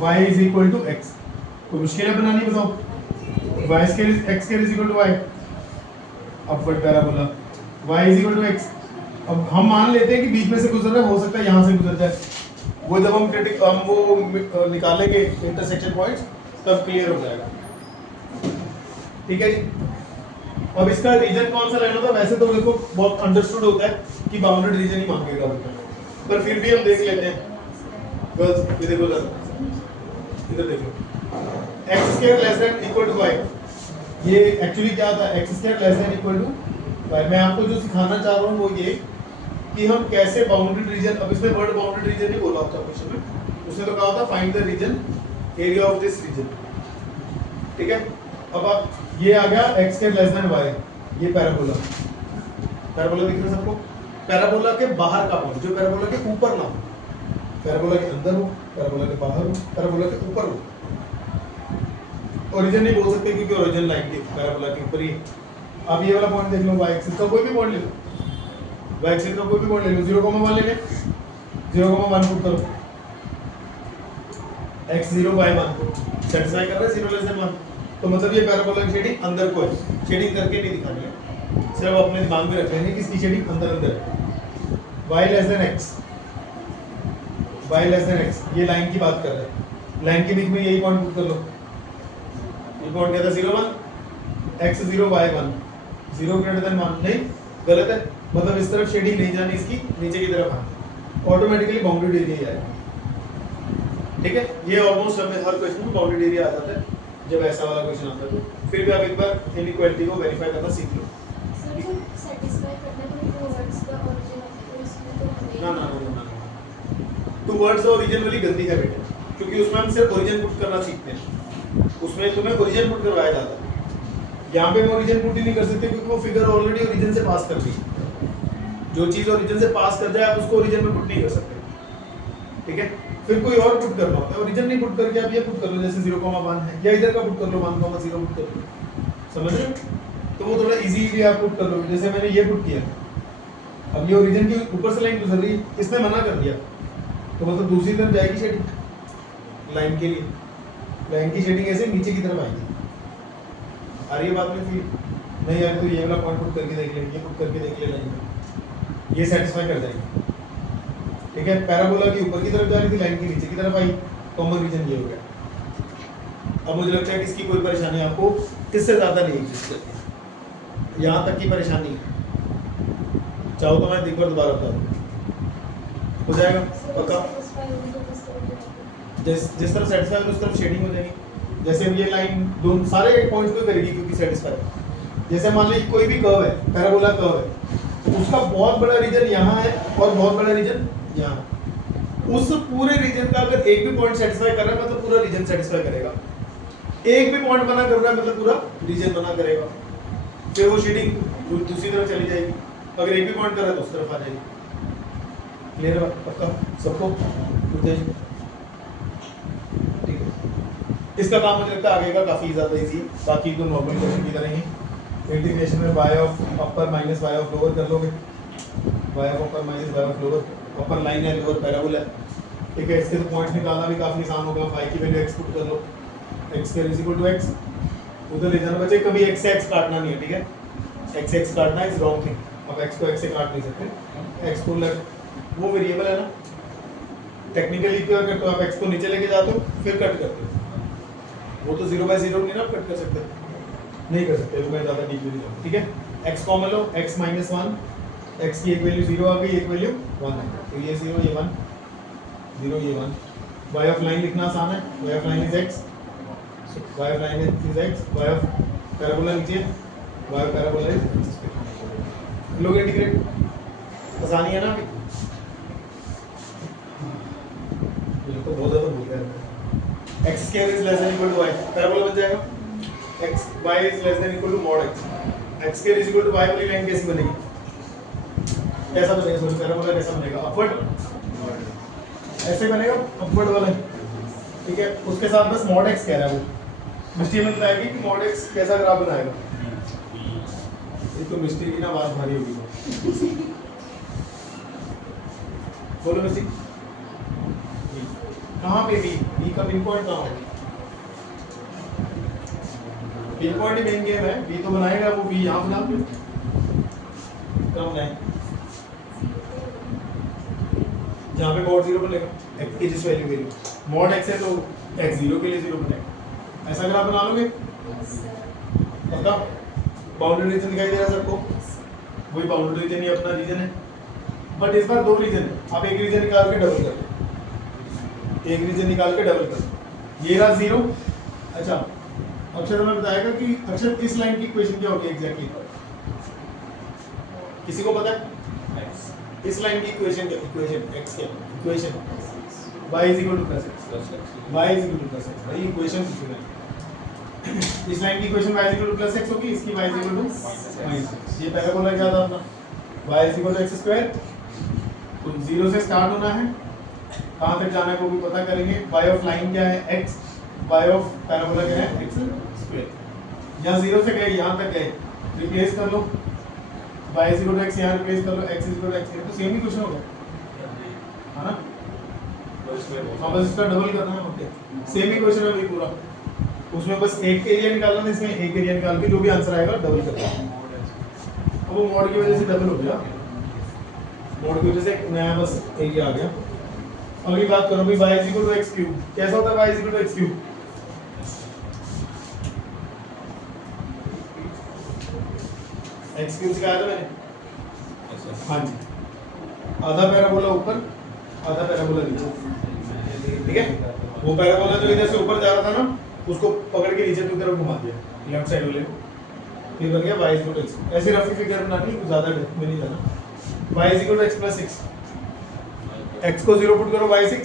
y = x। कोई मुश्किल है बनानी? बताओ। x² = y, upward parabola, y = x। अब हम मान लेते हैं कि बीच में से गुजर रहा है, हो सकता है यहाँ से गुजर जाए। वो जब हम वो निकालेंगे इंटरसेक्शन पॉइंट्स तब क्लियर हो जाएगा। ठीक है जी। अब इसका रीजन कौन सा लेना था? वैसे तो देखो बहुत अंडरस्टूड होता है कि बाउंड्री रीजन ही मांगेगा, पर फिर भी हम देख लेते हैं। बस ये देखो जरा, इधर देखो, x² = y। ये एक्चुअली क्या था? x² = y। मैं आपको जो सिखाना चाह रहा हूँ वो ये कि हम कैसे बाउंड्री रीजन, अब इसमें वर्ड बाउंड्री रीजन नहीं बोला होता क्वेश्चन में, उसने तो कहा होता find the region, area of this region. ठीक है। अब आप ये आ गया x² y, ये पैराबोला, पैराबोला दिख रहा है सबको? पैराबोला के बाहर का पॉइंट, जो पैराबोला के ऊपर ना हो, पैराबोला के अंदर हो, पैराबोला के बाहर हो, पैराबोला के ऊपर हो। ओरिजिन नहीं बोल सकते क्योंकि ओरिजिन लाइन के पैराबोला के ऊपर ही है। आप ये वाला पॉइंट देख लो, y एक्सिस का कोई भी पॉइंट ले लो, y एक्सिस का कोई भी पॉइंट ले लो, 0,1 ले ले, 0,1 पुट करो, x0 y1 सेटिस्फाई कर रहा है 0 लेस देन 1। तो मतलब ये पैराबोला की शेडिंग अंदर को है, शेडिंग करके नहीं दिखानी है, सिर्फ अपने दिमाग में रख लेना है कि इसकी शेडिंग अंदर अंदर है। y less than x, y less than x, ये लाइन की बात कर रहे हैं, लाइन के बीच में यही पॉइंट पुट कर लो। ये पॉइंट क्या था 0 1, x0 y1, 0 ग्रेटर देन 1 नहीं, गलत है, मतलब इस तरफ शेडिंग नहीं जानी, इसकी नीचे की तरफ आना, ऑटोमेटिकली बाउंडेड एरिया ही आएगा। ठीक है, ये ऑलमोस्ट हमें हर क्वेश्चन में बाउंडेड एरिया आ जाता है जब ऐसा वाला क्वेश्चन आता है। तो फिर भी आप एक बार इनइक्वालिटी को वेरीफाई करना सीख लो। सर जो सेटिस्फाई करने के लिए वर्ड्स का ओरिजिन उसमें तो हमें ना ना ना ना ना, टुवर्ड्स ओरिजिन वाली गंदी है बेटा, क्योंकि उसमें हम सिर्फ ओरिजिन पुट करना सीखते हैं, उसमें तुम्हें ओरिजिन पुट करवाया जाता है। यहाँ पे हम ओरिजिन पुट ही नहीं कर सकते क्योंकि वो फिगर ऑलरेडी ओरिजिन से पास कर दी। जो चीज ओरिजिन से पास कर जाए आप उसको ओरिजिन में पुट नहीं कर सकते। ठीक है, फिर कोई और पुट करना होता है, ओरिजिन नहीं पुट करके आप ये पुट कर लो, जैसे 0,1 है, या इधर का पुट कर लो 1,0 पुट कर लो, समझ रहे हो? तो वो थोड़ा इजीली आप पुट कर लो, जैसे मैंने ये पुट किया, अब ये ओरिजिन के ऊपर से लाइन गुजर रही है, इसने मना कर दिया, तो मतलब दूसरी तरफ जाएगी शेडिंग लाइन के लिए, लाइन की शेडिंग ऐसे नीचे की तरफ आएगी। आ रही है बात में? फिर नहीं यार, तो ये वाला पॉइंट पुट करके देख ले, ये पुट करके देख ले, लाइन में ये सेटिस्फाई कर जाएगी। ठीक है, पैराबोला की ऊपर की तरफ जा रही थी, लाइन की नीचे की तरफ आई, कॉमन रीजन ये हो गया। अब मुझे लगता है कि इसकी कोई परेशानी आपको इससे ज्यादा नहीं एग्जिस्ट करती, यहाँ तक की परेशानी है। चाहो तो मैं एक बार दोबारा बता दूँ, हो जाएगा पक्का। जिस तरफ सेटिस्फाई हो उस तरफ शेडिंग हो जाएगी। जैसे ये लाइन दोनों सारे पॉइंट्स को करेगी क्योंकि सेटिस्फाई। जैसे मान लीजिए कोई भी कर्व है, पैराबोला कर्व है, उसका बहुत बड़ा रीजन यहाँ है और बहुत बड़ा रीजन यहाँ, उस पूरे रीजन का अगर एक भी पॉइंट सेटिस्फाई कर रहा है मतलब पूरा रीजन सेटिस्फाई करेगा, एक भी पॉइंट बना कर रहा है मतलब पूरा रीजन बना करेगा। फिर वो शेडिंग दूसरी तरफ चली जाएगी, अगर एक भी पॉइंट कर रहा है तो उस तरफ आ जाएगी। क्लियर है पक्का सबको? ठीक है, इसका काम मुझे लगता है आगे का काफी ज्यादा इजी है, बाकी तो नॉर्मल क्वेश्चन की तरह ही। इंटीग्रेशन में y of upper minus y of lower कर लोगे, y of upper minus y of lower, upper line है लोअर पैराबोला। ठीक है, इसके तो पॉइंट निकालना भी काफी आसान होगा, y की वैल्यू x पुट कर लो, x square is equal to x, उधर ले जाना बच्चे, कभी x से x काटना नहीं है। ठीक है, x से x काटना इज रॉन्ग थिंग, अब x को x से काट नहीं सकते, x को लेफ्ट, वो वेरिएबल है ना, टेक्निकली क्या करते हो आप, x को नीचे लेके जाते हो फिर कट करते हो, वो तो 0/0 नहीं ना कट कर सकते, नहीं कर सकते, वो मैं ज़्यादा डीप नहीं जाऊँ। ठीक है, x कॉमन लो, x माइनस 1, x की एक वैल्यू 0 आ गई, एक वैल्यू 1 है, तो ये 0 ये 1, 0 ये 1। y ऑफ लाइन लिखना आसान है, y of line is x, y of line is x, y of parabola नीचे, y ऑफ पैराबोला इज लोग इंटीग्रेट, आसानी है ना अभी? ये तो बहुत ज़्यादा भूल गया, x square is less than equal to y, parabola बन जाएगा x y is less than equal to mod x, x square is equal to y वाली लाइन कैसी बनेगी, कैसा बनेगा सर पैराबोला, कैसा बनेगा अपवर्ड, ऐसे बनेगा अपवर्ड वाला। ठीक है, उसके साथ बस mod x कह रहा है वो, मिस्टी में बताएगी कि mod x कैसा ग्राफ बनाएगा। ये तो मिस्टी की ना आवाज भारी होगी, बोलो मिस्टी कहाँ पे बी का पिन पॉइंट कहाँ है? पिन पॉइंट ही मेन गेम है, बी तो बनाएगा वो, बी यहाँ बना दो, कम नहीं, जहाँ पे mod 0 बनेगा x की जिस वैल्यू वैल्यू mod x है तो x 0 के लिए 0 बनेगा, ऐसा ग्राफ बना लोगे पक्का? बाउंड्री रीजन दिखाई दे रहा है सबको? वही बाउंड्री रीजन ही अपना रीजन है, बट इस बार दो रीजन है, आप एक रीजन निकाल के डबल कर, एक रीजन निकाल के डबल कर, ये रहा 0। अच्छा अक्षर हमें बताएगा कि अक्षर इस लाइन की इक्वेशन क्या होगी एग्जैक्टली, किसी को पता है? इस लाइन की इक्वेशन क्या, इक्वेशन x क्या equation, y is equal to plus x, y is equal to plus x, भाई इक्वेशन पूछ रहे हैं। इस लाइन की equation y is equal to plus x होगी, इसकी y is equal to minus x। ये पैराबोला क्या था अपना, y is equal to x square, तो 0 से स्टार्ट होना है, कहाँ तक जाना है वो भी पता करेंगे। बाय ऑफ लाइन क्या है x, बाय ऑफ पैराबोला क्या है x स्क्वायर। यहाँ 0 से गए यहाँ तक गए, रिप्लेस कर लो y is equal to x, यहाँ रिप्लेस कर लो x is equal to x, तो सेम ही क्वेश्चन होगा है ना। हाँ बस इसका डबल करना है, ओके सेम ही क्वेश्चन है भाई पूरा, उसमें बस एक एरिया निकालना है, इसमें एक एरिया निकाल के जो भी आंसर आएगा डबल करना है। अब वो मॉड की वजह से डबल हो गया, मॉड की वजह से एक नया बस एरिया आ गया। अगली बात करो भाई y is equal to x cube, कैसा होता है y is equal to x cube? x cube सिखाया था मैंने, हाँ जी, आधा पैराबोला ऊपर आधा पैराबोला नीचे, ठीक है। वो पैराबोला जो इधर से ऊपर जा रहा था ना, उसको पकड़ के नीचे की तरफ घुमा दिया लेफ्ट साइड वाले को, ये बन गया y is equal to x। ऐसे रफी फिगर बनानी, ज्यादा डेप्थ में नहीं जाना। y is equal to x plus 6, x को 0 पुट करो y 6,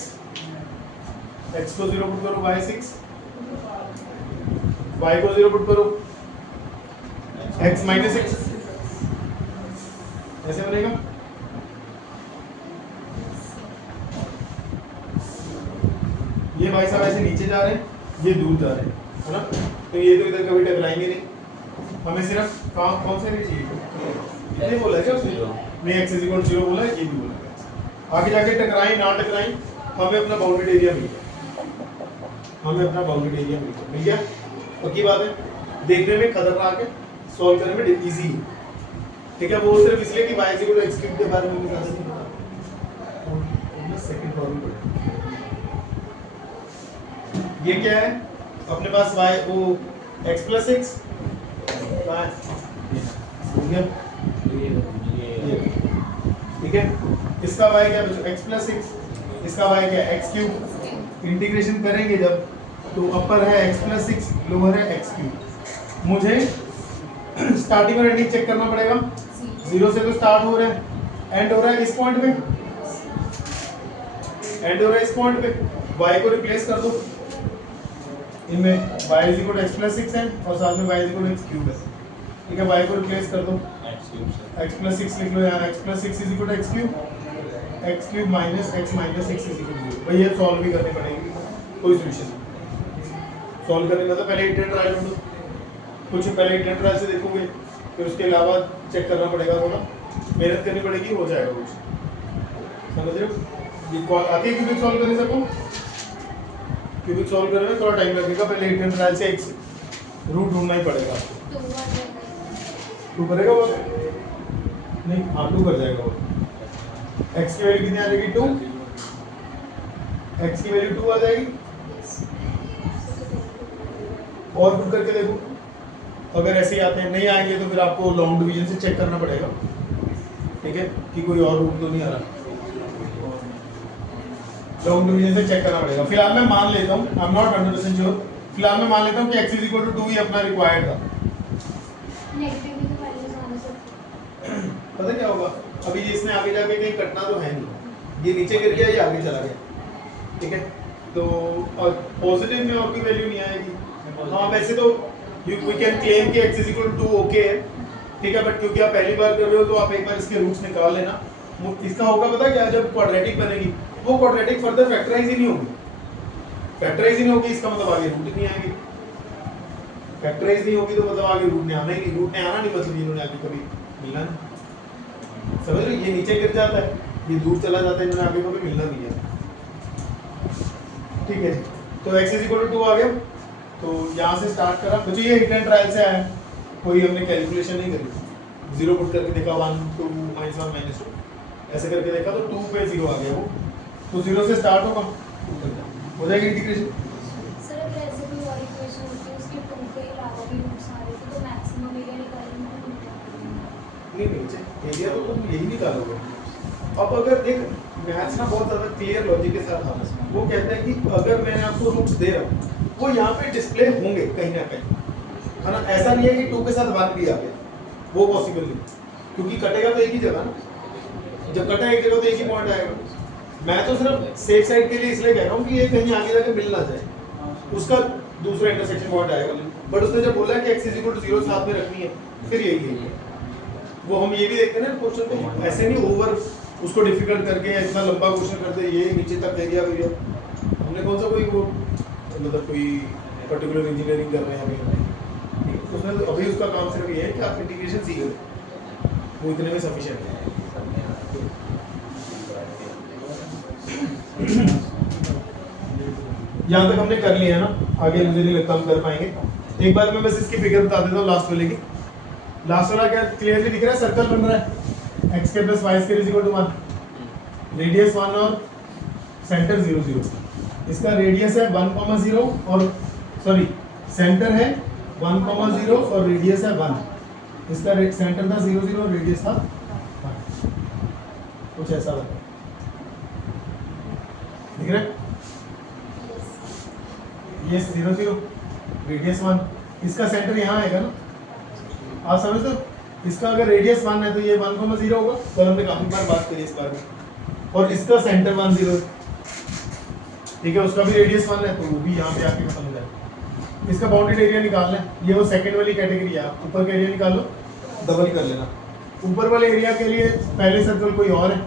x को 0 पुट करो y 6, y को 0 पुट करो x माइनस 6, ऐसे बनेगा। ये भाई साहब ऐसे नीचे जा रहे हैं, ये दूर जा रहे हैं, है ना, तो ये तो इधर कभी टकराएंगे नहीं। हमें सिर्फ कौन से नहीं चाहिए, ये बोला है क्या उसने, नहीं x इज इक्वल टू 0 बोला है, ये भी बोला है। आगे जाके टकराएं ना टकराएं, हमें अपना बाउंडेड एरिया मिल गया, हमें अपना बाउंडेड एरिया मिल गया। पक्की बात है, देखने में खतरनाक है, सॉल्व करने में इजी है, ठीक है। वो सिर्फ इसलिए कि y is equal to x cube के बारे में ज्यादा नहीं पता। सेकंड प्रॉब्लम पढ़े, ये क्या है अपने पास y वो x प्लस 6 ठीक है, इसका y क्या बच्चों x प्लस 6, इसका y क्या x क्यूब। इंटीग्रेशन करेंगे जब तो अपर है x प्लस 6, लोअर है x क्यूब। मुझे स्टार्टिंग और एंडिंग चेक करना पड़ेगा, 0 से तो स्टार्ट हो रहा है, एंड हो रहा है इस पॉइंट पे, एंड हो रहा है इस पॉइंट पे। y को रिप्लेस कर दो इनमें, y is equal to x plus 6 है और साथ में y is equal to x cube है, ठीक है। y को रिप्लेस कर दो, x प्लस 6 लिख लो यहाँ, x plus 6 is equal to x cube minus x minus 6 is equal to 0। भाई ये सॉल्व भी करनी पड़ेगी, कोई सॉल्यूशन नहीं। सॉल्व करने का तो पहले इंटर ट्रायल ढूंढो, कुछ पहले इंटर ट्रायल से देखोगे, फिर उसके अलावा चेक करना पड़ेगा, थोड़ा मेहनत करनी पड़ेगी, हो जाएगा कुछ, समझ रहे हो। ये आती है क्यूबिक सॉल्व करने सबको, क्यूबिक सॉल्व करने में थोड़ा टाइम लगेगा, पहले इंटर ट्रायल से एक रूट ढूंढना ही पड़ेगा आपको। टू करेगा वो नहीं, हाँ 2 कर जाएगा वो। x की वैल्यू कितनी आ जाएगी 2, x की वैल्यू 2 आ जाएगी। और पुट करके देखो, अगर ऐसे ही आते हैं, नहीं आएंगे तो फिर आपको लॉन्ग डिवीजन से चेक करना पड़ेगा, ठीक है, कि कोई और रूट तो नहीं आ रहा, लॉन्ग डिवीजन से चेक करना पड़ेगा। फिलहाल मैं मान लेता हूँ, आई एम नॉट 100% श्योर, फिलहाल मैं मान लेता हूँ कि x इज इक्वल टू 2 ही अपना रिक्वायर्ड था। पता क्या होगा, अभी ये इसने आगे जाके कहीं कटना तो है नहीं, ये नीचे गिर गया, ये आगे चला गया, ठीक है। तो पॉजिटिव में और कोई वैल्यू नहीं आएगी। हाँ वैसे तो वी कैन क्लेम कि x इज इक्वल टू 2 ओके है, ठीक है, बट क्योंकि आप पहली बार कर रहे हो तो आप एक बार इसके रूट्स निकाल लेना। इसका होगा पता क्या, जब क्वाड्रेटिक बनेगी वो क्वाड्रेटिक फर्दर फैक्टराइज ही नहीं होगी, फैक्टराइज ही नहीं होगी, इसका मतलब आगे रूट नहीं आएंगे, फैक्टराइज नहीं होगी तो मतलब आगे रूट ने आना ही नहीं, रूट ने आना नहीं मतलब इन्होंने आगे कभी मिलना नहीं, समझ रहे। ये नीचे गिर जाता है, ये दूर चला जाता है, इन्होंने आगे कभी मिलना नहीं है, ठीक है। तो x इज इक्वल टू 2 आ गया, तो यहाँ से स्टार्ट करा बच्चों, ये हिट एंड ट्रायल से आया, कोई हमने कैलकुलेशन नहीं करी, 0 पुट करके देखा 1 2 -1 -2 ऐसे करके देखा तो 2 पे 0 आ गया वो, तो 0 से स्टार्ट होगा, हो जाएगी इंटीग्रेशन। सर अगर ऐसे कोई और इक्वेशन होती है उसके 2 के अलावा भी रूट्स आ रहे थे तो मैक्सिमम एरिया निकालने नहीं एरिया तो तुम यही निकालोगे। अब अगर देख मैथ्स ना बहुत ज़्यादा क्लियर लॉजिक के साथ आता है, वो कहता है कि अगर मैं आपको रूट्स दे रहा हूँ वो यहाँ पे डिस्प्ले होंगे कहीं ना कहीं, है ना, ऐसा नहीं है कि 2 के साथ 1 भी आ गया, वो पॉसिबल नहीं, क्योंकि कटेगा तो एक ही जगह ना, जब कटा एक जगह तो एक ही पॉइंट आएगा। मैं तो सिर्फ सेफ साइड के लिए इसलिए कह रहा हूँ कि ये कहीं आगे जाके मिल ना जाए, उसका दूसरा इंटरसेक्शन पॉइंट आएगा, बट उसने जब बोला कि x इज इक्वल टू 0 साथ में रखनी है, फिर यही है। वो हम ये भी देखते हैं ना क्वेश्चन को, ऐसे नहीं उसको डिफिकल्ट करके इतना लंबा क्वेश्चन करते ये नीचे तक एरिया भैया हमने कौन सा कोई वो मतलब कोई पर्टिकुलर इंजीनियरिंग कर रहे हैं अभी उसमें तो अभी उसका काम सिर्फ ये है कि आप इंटीग्रेशन सीख लें वो इतने में सफिशिएंट है। यहाँ तक हमने कर लिया ना, आगे मुझे नहीं लगता हम कर पाएंगे। एक बार मैं बस इसकी फिगर बता देता हूँ लास्ट वाले की। लास्ट वाला क्या क्लियरली दिख रहा है, सर्कल बन रहा है x के plus y square is equal to 1, radius 1 और सेंटर 0 0। इसका रेडियस है 1,0 और सॉरी सेंटर है 1,0 और रेडियस है 1। इसका सेंटर था 0 0 और रेडियस था 1। कुछ ऐसा बता दिख रहा है, ये 0 0 रेडियस 1, इसका सेंटर यहाँ आएगा ना, आप समझ लो। इसका अगर रेडियस 1 है तो ये 1,0 होगा, कल हमने काफी बार बात करी इस बारे में। और इसका सेंटर 1 0, ठीक है, उसका भी रेडियस 1 है तो वो भी यहाँ पे आके खत्म हो जाएगा। इसका बाउंडेड एरिया निकालना है, ये वो सेकंड वाली कैटेगरी है। आप ऊपर का एरिया निकाल लो, डबल कर लेना। ऊपर वाले एरिया के लिए पहले सर्कल कोई और है,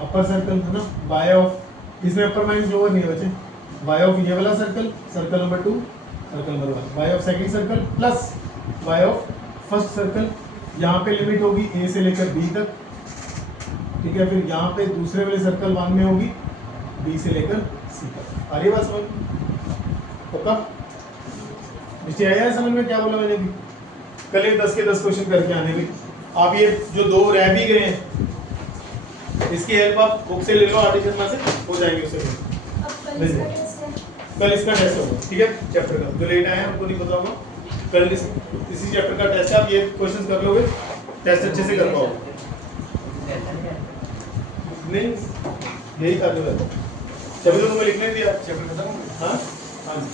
अपर सर्कल है ना, बाय ऑफ, इसमें अपर माइनस लोअर नहीं है बच्चे, बाय ऑफ ये वाला circle, circle number 2, circle number 1, by of second circle plus by of first circle. यहाँ पे लिमिट होगी ए से लेकर बी तक, ठीक है। फिर यहाँ पे दूसरे वाले सर्कल 1 में होगी बी से लेकर सी तक। आ रही बात समझ? पक्का नीचे आया समझ में क्या बोला मैंने भी? कल ये 10 के 10 क्वेश्चन करके आने भी। आप ये जो दो रह भी गए हैं इसकी हेल्प आप बुक से ले लो, आरटी शर्मा से हो जाएंगे उससे। अब कल इसका टेस्ट है। कल इसका टेस्ट होगा, ठीक है, चैप्टर का। जो लेट आए हैं उनको नहीं पता होगा, कल इसी चैप्टर का टेस्ट है। आप ये क्वेश्चंस कर लोगे, टेस्ट अच्छे से कर पाओगे। नहीं यही था जो है, तभी तो तुम्हें लिखने दिया चैप्टर खत्म। हाँ हाँ जी।